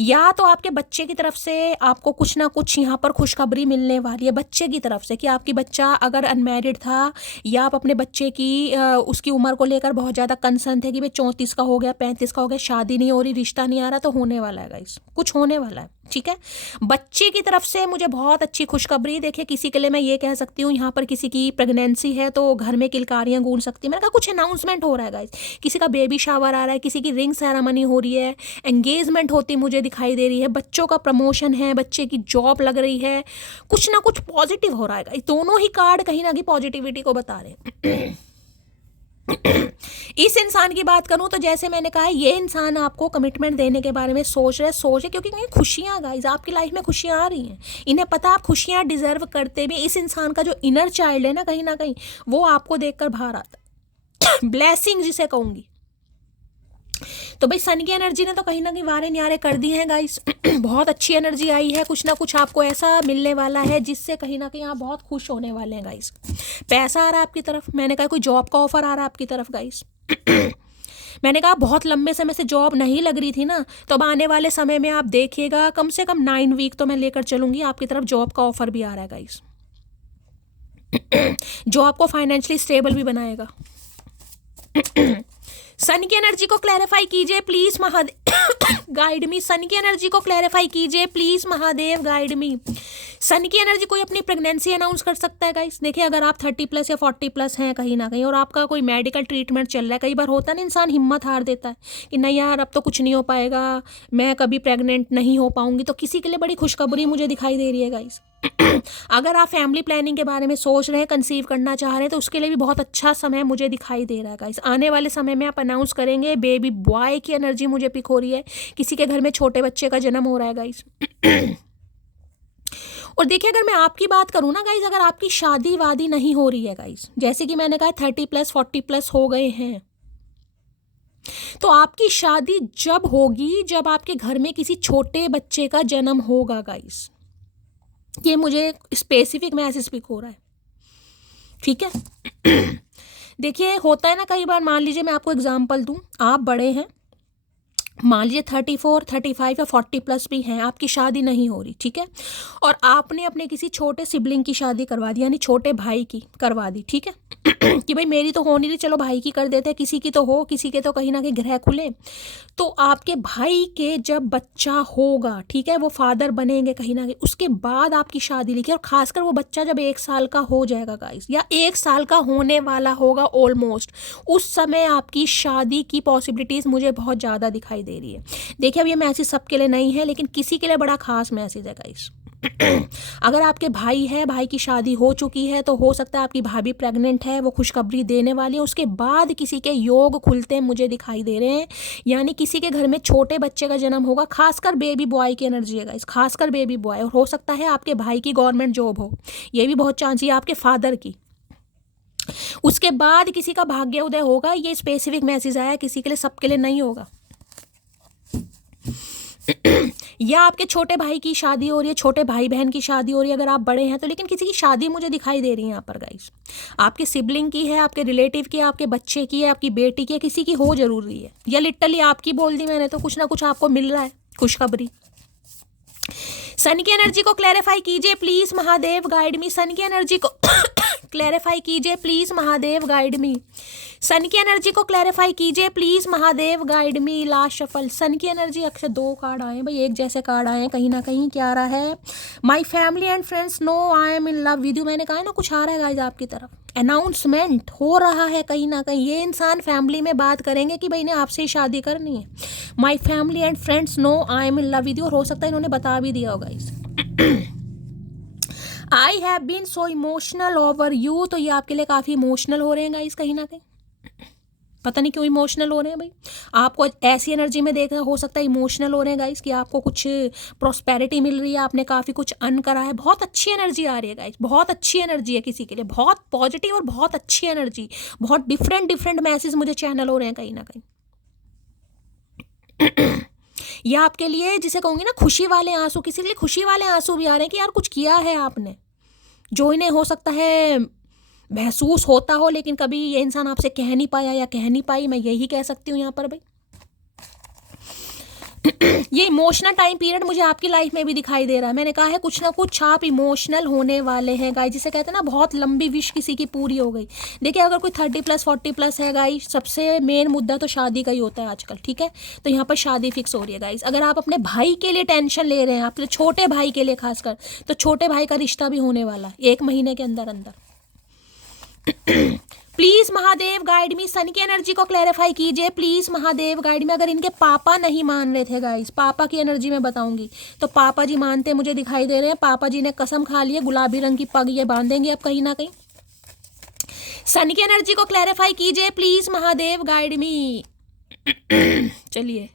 या तो आपके बच्चे की तरफ से आपको कुछ ना कुछ यहाँ पर खुशखबरी मिलने वाली है बच्चे की तरफ से, कि आपकी बच्चा अगर अनमैरिड था या आप अपने बच्चे की उसकी उम्र को लेकर बहुत ज़्यादा कंसर्न थे कि भाई 34 का हो गया, 35 का हो गया, शादी नहीं हो रही, रिश्ता नहीं आ रहा, तो होने वाला है गाइस, कुछ होने वाला है, ठीक है। बच्चे की तरफ से मुझे बहुत अच्छी खुशखबरी। देखिए किसी के लिए मैं ये कह सकती हूँ, यहाँ पर किसी की प्रेगनेंसी है तो घर में किलकारियाँ गूंज सकती है। मैंने कहा कुछ अनाउंसमेंट हो रहा है गाइस, किसी का बेबी शावर आ रहा है, किसी की रिंग सेरेमनी हो रही है, एंगेजमेंट होती मुझे दिखाई दे रही है, बच्चों का प्रमोशन है, बच्चे की जॉब लग रही है, कुछ ना कुछ पॉजिटिव हो रहा है। दोनों ही कार्ड कहीं ना कहीं पॉजिटिविटी को बता रहे हैं। इस इंसान की बात करूं तो जैसे मैंने कहा ये इंसान आपको कमिटमेंट देने के बारे में सोच रहे, क्योंकि खुशियां गाइस आपकी लाइफ में खुशियां आ रही हैं, इन्हें पता आप खुशियां डिजर्व करते भी। इस इंसान का जो इनर चाइल्ड है ना कहीं वो आपको देखकर बाहर आता है। ब्लेसिंग जिसे कहूंगी। तो भाई सन की एनर्जी ने तो कहीं ना कहीं वारे न्यारे कर दिए हैं गाइस। बहुत अच्छी एनर्जी आई है, कुछ ना कुछ आपको ऐसा मिलने वाला है जिससे कहीं ना कहीं आप बहुत खुश होने वाले हैं गाइस। पैसा आ रहा है आपकी तरफ, मैंने कहा कोई जॉब का ऑफर आ रहा है आपकी तरफ गाइस। मैंने कहा बहुत लंबे समय से जॉब नहीं लग रही थी ना, तो अब आने वाले समय में आप देखिएगा कम से कम 9 वीक तो मैं लेकर चलूंगी, आपकी तरफ जॉब का ऑफर भी आ रहा है गाइस, जो आपको फाइनेंशियली स्टेबल भी बनाएगा। सन की एनर्जी को क्लैरिफाई कीजिए please Mahadev guide me. Sun की एनर्जी को क्लैरिफाई कीजिए please Mahadev guide me. Sun की एनर्जी कोई अपनी प्रेगनेंसी अनाउंस कर सकता है गाइस। देखिए अगर आप 30+ या 40+ हैं कहीं ना कहीं और आपका कोई मेडिकल ट्रीटमेंट चल रहा है, कई बार होता है ना इंसान हिम्मत हार देता है कि नहीं यार अब तो कुछ नहीं हो पाएगा, मैं कभी प्रेग्नेंट नहीं हो पाऊंगी, तो किसी के लिए बड़ी खुशखबरी मुझे दिखाई दे रही है गाइस। अगर आप फैमिली प्लानिंग के बारे में सोच रहे हैं, कंसीव करना चाह रहे हैं, तो उसके लिए भी बहुत अच्छा समय मुझे दिखाई दे रहा है गाइस। आने वाले समय में आप अनाउंस करेंगे, बेबी बॉय की एनर्जी मुझे पिक हो रही है, किसी के घर में छोटे बच्चे का जन्म हो रहा है गाइस। और देखिए अगर मैं आपकी बात करूँ ना गाइज, अगर आपकी शादी वादी नहीं हो रही है गाइज, जैसे कि मैंने कहा 30+ 40+ हो गए हैं, तो आपकी शादी जब होगी जब आपके घर में किसी छोटे बच्चे का जन्म होगा गाइस। ये मुझे स्पेसिफिक मैसेज पिक हो रहा है, ठीक है। देखिए होता है ना कई बार, मान लीजिए मैं आपको एग्जांपल दूं, आप बड़े हैं, मान लीजिए 34, 35 या 40+ भी हैं, आपकी शादी नहीं हो रही, ठीक है, और आपने अपने किसी छोटे सिबलिंग की शादी करवा दी, यानी छोटे भाई की करवा दी, ठीक है। कि भाई मेरी तो हो नहीं रही, चलो भाई की कर देते हैं, किसी की तो हो, किसी के तो कहीं ना कहीं ग्रह खुले। तो आपके भाई के जब बच्चा होगा, ठीक है, वो फादर बनेंगे कहीं ना कहीं, उसके बाद आपकी शादी लिखी, और खासकर वो बच्चा जब 1 साल का हो जाएगा गाइस, या 1 साल का होने वाला होगा ऑलमोस्ट, उस समय आपकी शादी की पॉसिबिलिटीज़ मुझे बहुत ज़्यादा दिखाई दे रही है। देखिए अब ये मैसेज सबके लिए नहीं है, लेकिन किसी के लिए बड़ा खास मैसेज है गाइस। अगर आपके भाई है, भाई की शादी हो चुकी है, तो हो सकता है आपकी भाभी प्रेग्नेंट है, वो खुशखबरी देने वाली है, उसके बाद किसी के योग खुलते मुझे दिखाई दे रहे हैं, यानी किसी के घर में छोटे बच्चे का जन्म होगा, खासकर बेबी बॉय की एनर्जी है गाइस, खासकर बेबी बॉय, और हो सकता है आपके भाई की गवर्नमेंट जॉब हो, ये भी बहुत चांस है, आपके फादर की। उसके बाद किसी का भाग्य उदय होगा, ये स्पेसिफिक मैसेज आया, किसी के लिए, सबके लिए नहीं होगा। या आपके छोटे भाई की शादी हो रही है, छोटे भाई बहन की शादी हो रही है अगर आप बड़े हैं तो, लेकिन किसी की शादी मुझे दिखाई दे रही है यहाँ पर गाइस, आपके सिबलिंग की है, आपके रिलेटिव की है, आपके बच्चे की है, आपकी बेटी की है, किसी की हो जरूर रही है, या लिटरली आपकी बोल दी मैंने, तो कुछ ना कुछ आपको मिल रहा है खुशखबरी। सन की एनर्जी को क्लैरिफाई कीजिए please Mahadev, guide me. Sun की एनर्जी को क्लैरिफाई कीजिए please Mahadev, guide me. Sun की एनर्जी को क्लैरिफाई कीजिए please Mahadev, guide me. Last shuffle, sun की एनर्जी, अक्सर 2 कार्ड आए भाई, एक जैसे कार्ड आए हैं, कहीं ना कहीं क्या आ रहा है, my family and friends know I am in love with you. मैंने कहा है ना कुछ आ रहा है गाइस आपकी तरफ, अनाउंसमेंट हो रहा है कहीं ना कहीं, ये इंसान फैमिली में बात करेंगे कि भाई ने आपसे ही शादी करनी है। My family and friends know I am in love with you, और हो सकता है इन्होंने बता भी दिया होगा इस I have been so emotional over you, तो ये आपके लिए काफ़ी इमोशनल हो रहे हैं गाइस, कहीं ना कहीं पता नहीं क्यों इमोशनल हो रहे हैं भाई, आपको ऐसी एनर्जी में देखना, हो सकता है इमोशनल हो रहे हैं गाइस कि आपको कुछ प्रॉस्पेरिटी मिल रही है, आपने काफ़ी कुछ अर्न करा है, बहुत अच्छी एनर्जी आ रही है गाइस, बहुत अच्छी एनर्जी है किसी के लिए, बहुत पॉजिटिव और बहुत अच्छी एनर्जी, बहुत डिफरेंट मैसेज मुझे चैनल हो रहे हैं कहीं ना कहीं। या आपके लिए जिसे कहूँगी ना खुशी वाले आंसू, किसी के लिए खुशी वाले आंसू भी आ रहे हैं कि यार कुछ किया है आपने, जो इन्हें हो सकता है महसूस होता हो, लेकिन कभी ये इंसान आपसे कह नहीं पाया या कह नहीं पाई, मैं यही कह सकती हूँ यहाँ पर भाई। ये इमोशनल टाइम पीरियड मुझे आपकी लाइफ में भी दिखाई दे रहा है, मैंने कहा है कुछ ना कुछ आप इमोशनल होने वाले हैं गाइस, जिसे कहते हैं ना बहुत लंबी विश किसी की पूरी हो गई। देखिए अगर कोई 30+ 40+ है गाइस, सबसे मेन मुद्दा तो शादी का ही होता है आजकल, ठीक है, तो यहाँ पर शादी फिक्स हो रही है गाइस। अगर आप अपने भाई के लिए टेंशन ले रहे हैं, आपके छोटे भाई के लिए खासकर, तो छोटे भाई का रिश्ता भी होने वाला है 1 महीने के अंदर अंदर। Please Mahadev guide me, sun की एनर्जी को क्लैरिफाई कीजिए प्लीज महादेव गाइड मी। अगर इनके पापा नहीं मान रहे थे गाइस, पापा की एनर्जी में बताऊंगी, तो पापा जी मानते मुझे दिखाई दे रहे हैं, पापा जी ने कसम खा ली है, गुलाबी रंग की पग ये बांधेंगे अब कहीं ना कहीं। सन की एनर्जी को क्लैरिफाई कीजिए प्लीज महादेव गाइड मी। चलिए,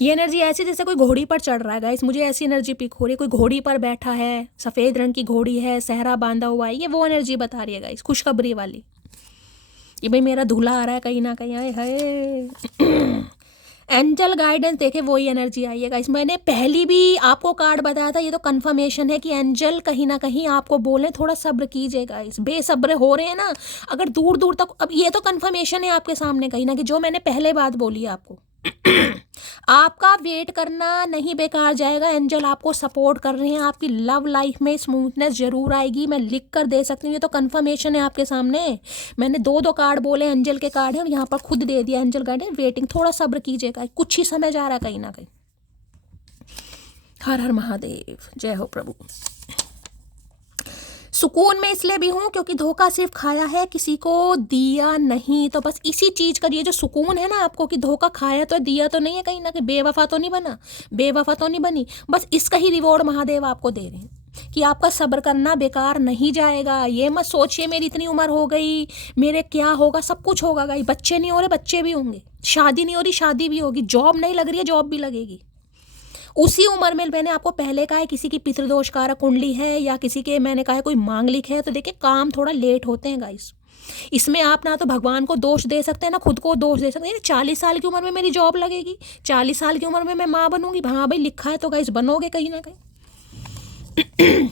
ये एनर्जी ऐसी जैसे कोई घोड़ी पर चढ़ रहा है गाइस, मुझे ऐसी एनर्जी पिक हो रही है, कोई घोड़ी पर बैठा है, सफ़ेद रंग की घोड़ी है, सहरा बांधा हुआ है, ये वो एनर्जी बता रही है गाइस, खुशखबरी वाली। ये भाई मेरा दूल्हा आ रहा है कहीं ना कहीं, आए हाय। एंजल गाइडेंस, देखे वही एनर्जी आई है गाइस, मैंने पहली भी आपको कार्ड बताया था, ये तो कंफर्मेशन है कि एंजल कहीं ना कहीं आपको बोले थोड़ा सब्र कीजिए गाइस, बेसब्र हो रहे हैं ना अगर दूर दूर तक, अब ये तो कंफर्मेशन है आपके सामने कहीं ना कि जो मैंने पहले बात बोली है आपको। आपका वेट करना नहीं बेकार जाएगा, एंजल आपको सपोर्ट कर रहे हैं, आपकी लव लाइफ में स्मूथनेस जरूर आएगी, मैं लिख कर दे सकती हूँ, ये तो कंफर्मेशन है आपके सामने। मैंने 2 कार्ड बोले, एंजल के कार्ड हैं, और यहाँ पर खुद दे दिया एंजल गाइडेंस, वेटिंग, थोड़ा सब्र कीजिएगा, कुछ ही समय जा रहा है कहीं ना कहीं। हर हर महादेव, जय हो प्रभु। सुकून में इसलिए भी हूँ क्योंकि धोखा सिर्फ खाया है, किसी को दिया नहीं, तो बस इसी चीज़ का ये जो सुकून है ना आपको कि धोखा खाया तो दिया तो नहीं है कहीं ना कहीं, बेवफा तो नहीं बना, बेवफा तो नहीं बनी, बस इसका ही रिवॉर्ड महादेव आपको दे रहे हैं कि आपका सब्र करना बेकार नहीं जाएगा। ये मत सोचिए मेरी इतनी उम्र हो गई, मेरे क्या होगा, सब कुछ होगा गाइस, बच्चे नहीं हो रहे बच्चे भी होंगे, शादी नहीं हो रही शादी भी होगी, जॉब नहीं लग रही है जॉब भी लगेगी, उसी उम्र में मैंने आपको पहले कहा है किसी की पितृदोष कारक कुंडली है या किसी के मैंने कहा है कोई मांगलिक है, तो देखिए काम थोड़ा लेट होते हैं गाइस। इसमें आप ना तो भगवान को दोष दे सकते हैं ना खुद को दोष दे सकते हैं। 40 साल की उम्र में मेरी जॉब लगेगी, 40 साल की उम्र में मैं माँ बनूंगी, हाँ भाई लिखा है तो गाइस बनोगे कहीं ना कहीं।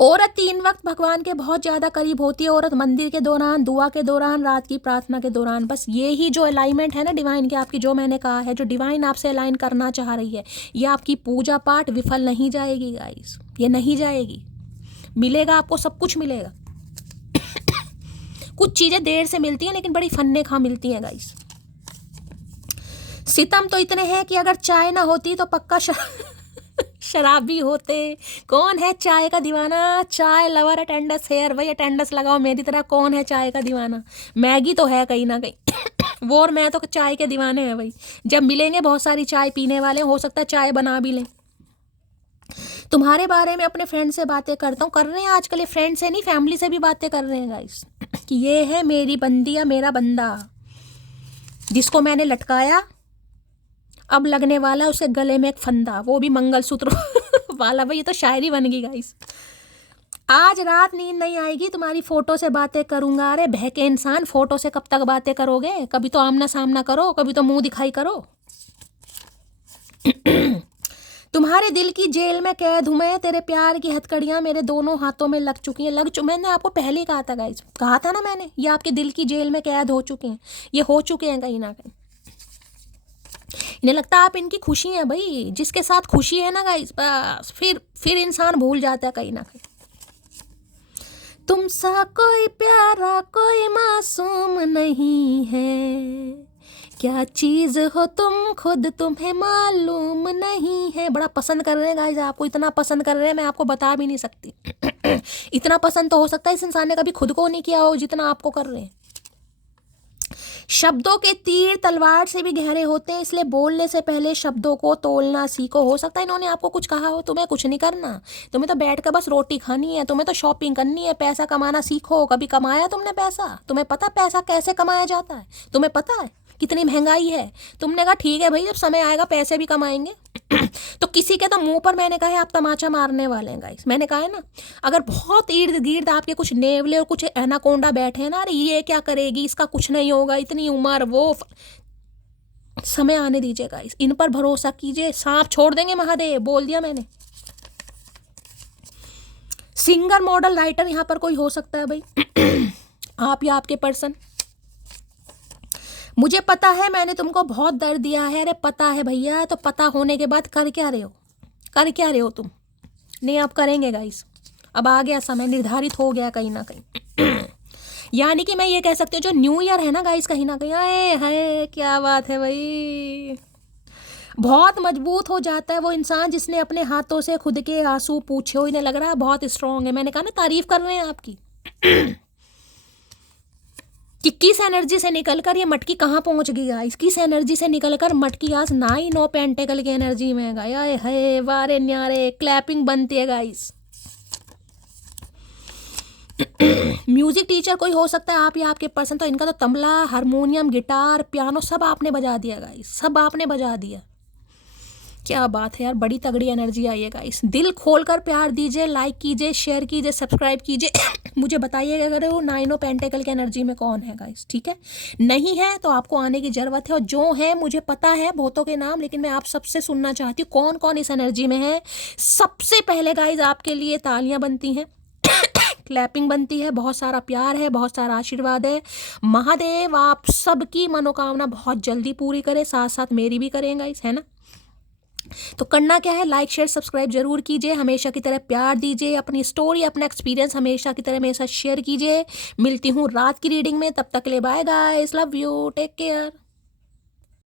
औरत 3 वक्त भगवान के बहुत ज़्यादा करीब होती है। औरत मंदिर के दौरान, दुआ के दौरान, रात की प्रार्थना के दौरान, बस ये ही जो अलाइनमेंट है ना डिवाइन की आपकी, जो मैंने कहा है, जो डिवाइन आपसे अलाइन करना चाह रही है, ये आपकी पूजा पाठ विफल नहीं जाएगी गाइस, ये नहीं जाएगी। मिलेगा आपको, सब कुछ मिलेगा। कुछ चीज़ें देर से मिलती हैं लेकिन बड़ी फन्ने खा मिलती हैं गाइस। सितम तो इतने हैं कि अगर चाय ना होती तो पक्का शराबी होते। कौन है चाय का दीवाना? चाय लवर अटेंडस हेयर, भाई अटेंडस लगाओ मेरी तरह। कौन है चाय का दीवाना? मैगी तो है कहीं ना कहीं। वो और मैं तो चाय के दीवाने हैं भाई। जब मिलेंगे बहुत सारी चाय पीने वाले, हो सकता है चाय बना भी लें। तुम्हारे बारे में अपने फ्रेंड से बातें करता हूँ, कर रहे हैं आजकल ये, फ्रेंड से नहीं फैमिली से भी बातें कर रहे हैं गाइस, कि ये है मेरी बंदी या मेरा बंदा जिसको मैंने लटकाया, अब लगने वाला उसके गले में एक फंदा, वो भी मंगलसूत्र वाला। भाई ये तो शायरी बन गई गाइस। आज रात नींद नहीं आएगी, तुम्हारी फोटो से बातें करूंगा। अरे बहके इंसान, फोटो से कब तक बातें करोगे? कभी तो आमना सामना करो, कभी तो मुंह दिखाई करो। तुम्हारे दिल की जेल में कैद हूं मैं, तेरे प्यार की हथकड़ियां मेरे दोनों हाथों में लग चुकी हैं। मैंने आपको पहले ही कहा था गाइस, कहा था ना मैंने, ये आपके दिल की जेल में कैद हो चुके हैं, ये हो चुके हैं कहीं ना कहीं। इन्हें लगता है आप इनकी खुशी है भाई, जिसके साथ खुशी है ना गाइस, बस फिर इंसान भूल जाता है कहीं ना कहीं। तुमसा कोई प्यारा कोई मासूम नहीं है, क्या चीज हो तुम खुद तुम्हें मालूम नहीं है। बड़ा पसंद कर रहे हैं गाइस, आपको इतना पसंद कर रहे हैं मैं आपको बता भी नहीं सकती। इतना पसंद तो हो सकता है इस इंसान ने कभी खुद को नहीं किया हो जितना आपको कर रहे हैं। शब्दों के तीर तलवार से भी गहरे होते हैं, इसलिए बोलने से पहले शब्दों को तोलना सीखो। हो सकता है इन्होंने आपको कुछ कहा हो, तुम्हें कुछ नहीं करना, तुम्हें तो बैठ कर बस रोटी खानी है, तुम्हें तो शॉपिंग करनी है, पैसा कमाना सीखो। कभी कमाया तुमने पैसा? तुम्हें पता पैसा कैसे कमाया जाता है? तुम्हें पता है कितनी महंगाई है? तुमने कहा ठीक है भाई, जब समय आएगा पैसे भी कमाएंगे। तो किसी के तो मुंह पर मैंने कहा है आप तमाचा मारने वाले हैं गाइस। मैंने कहा है ना, अगर बहुत इर्द गिर्द आपके कुछ नेवले और कुछ एनाकोंडा बैठे हैं ना, अरे ये क्या करेगी, इसका कुछ नहीं होगा, इतनी उम्र, वो समय आने दीजिए गाइस, इन पर भरोसा कीजिए, सांप छोड़ देंगे महादेव, बोल दिया मैंने। सिंगर, मॉडल, राइटर यहाँ पर कोई हो सकता है भाई, आप या आपके पर्सन। मुझे पता है मैंने तुमको बहुत दर्द दिया है। अरे पता है भैया, तो पता होने के बाद कर क्या रहे हो? कर क्या रहे हो तुम? नहीं आप करेंगे गाइस, अब आ गया समय, निर्धारित हो गया कहीं ना कहीं। यानी कि मैं ये कह सकती हूँ जो न्यू ईयर है ना गाइस, कहीं ना कहीं आए है, क्या बात है भाई, बहुत मजबूत हो जाता है वो इंसान जिसने अपने हाथों से खुद के आंसू पूछे हो। इन्हें लग रहा है बहुत स्ट्रांग है। मैंने कहा ना, तारीफ कर रहे हैं आपकी। कि किस एनर्जी से निकलकर ये मटकी कहाँ पहुंच गई गाइस, किस एनर्जी से निकलकर मटकी आज 9 ऑफ पेंटिकल की एनर्जी में गया है। वारे न्यारे, क्लैपिंग बनती है गाइस। म्यूजिक टीचर कोई हो सकता है आप या आपके पर्सन, तो इनका तो तबला, हारमोनियम, गिटार, पियानो सब आपने बजा दिया गाइस, सब आपने बजा दिया। क्या बात है यार, बड़ी तगड़ी एनर्जी आई है गाइस। दिल खोलकर प्यार दीजिए, लाइक कीजिए, शेयर कीजिए, सब्सक्राइब कीजिए। मुझे बताइएगा अगर वो 9 ऑफ पेंटिकल की एनर्जी में कौन है गाइस, ठीक है? नहीं है तो आपको आने की जरूरत है, और जो है मुझे पता है बहुतों के नाम, लेकिन मैं आप सबसे सुनना चाहती हूँ कौन कौन इस एनर्जी में है। सबसे पहले गाइस आपके लिए तालियां बनती हैं, क्लैपिंग बनती है, बहुत सारा प्यार है, बहुत सारा आशीर्वाद है। महादेव आप सबकी मनोकामना बहुत जल्दी पूरी करे, साथ साथ मेरी भी करें गाइस, है ना? तो करना क्या है, लाइक शेयर सब्सक्राइब जरूर कीजिए, हमेशा की तरह प्यार दीजिए, अपनी स्टोरी अपना एक्सपीरियंस हमेशा की तरह मेरे साथ शेयर कीजिए। मिलती हूँ रात की रीडिंग में, तब तक के लिए bye guys, love you, take care.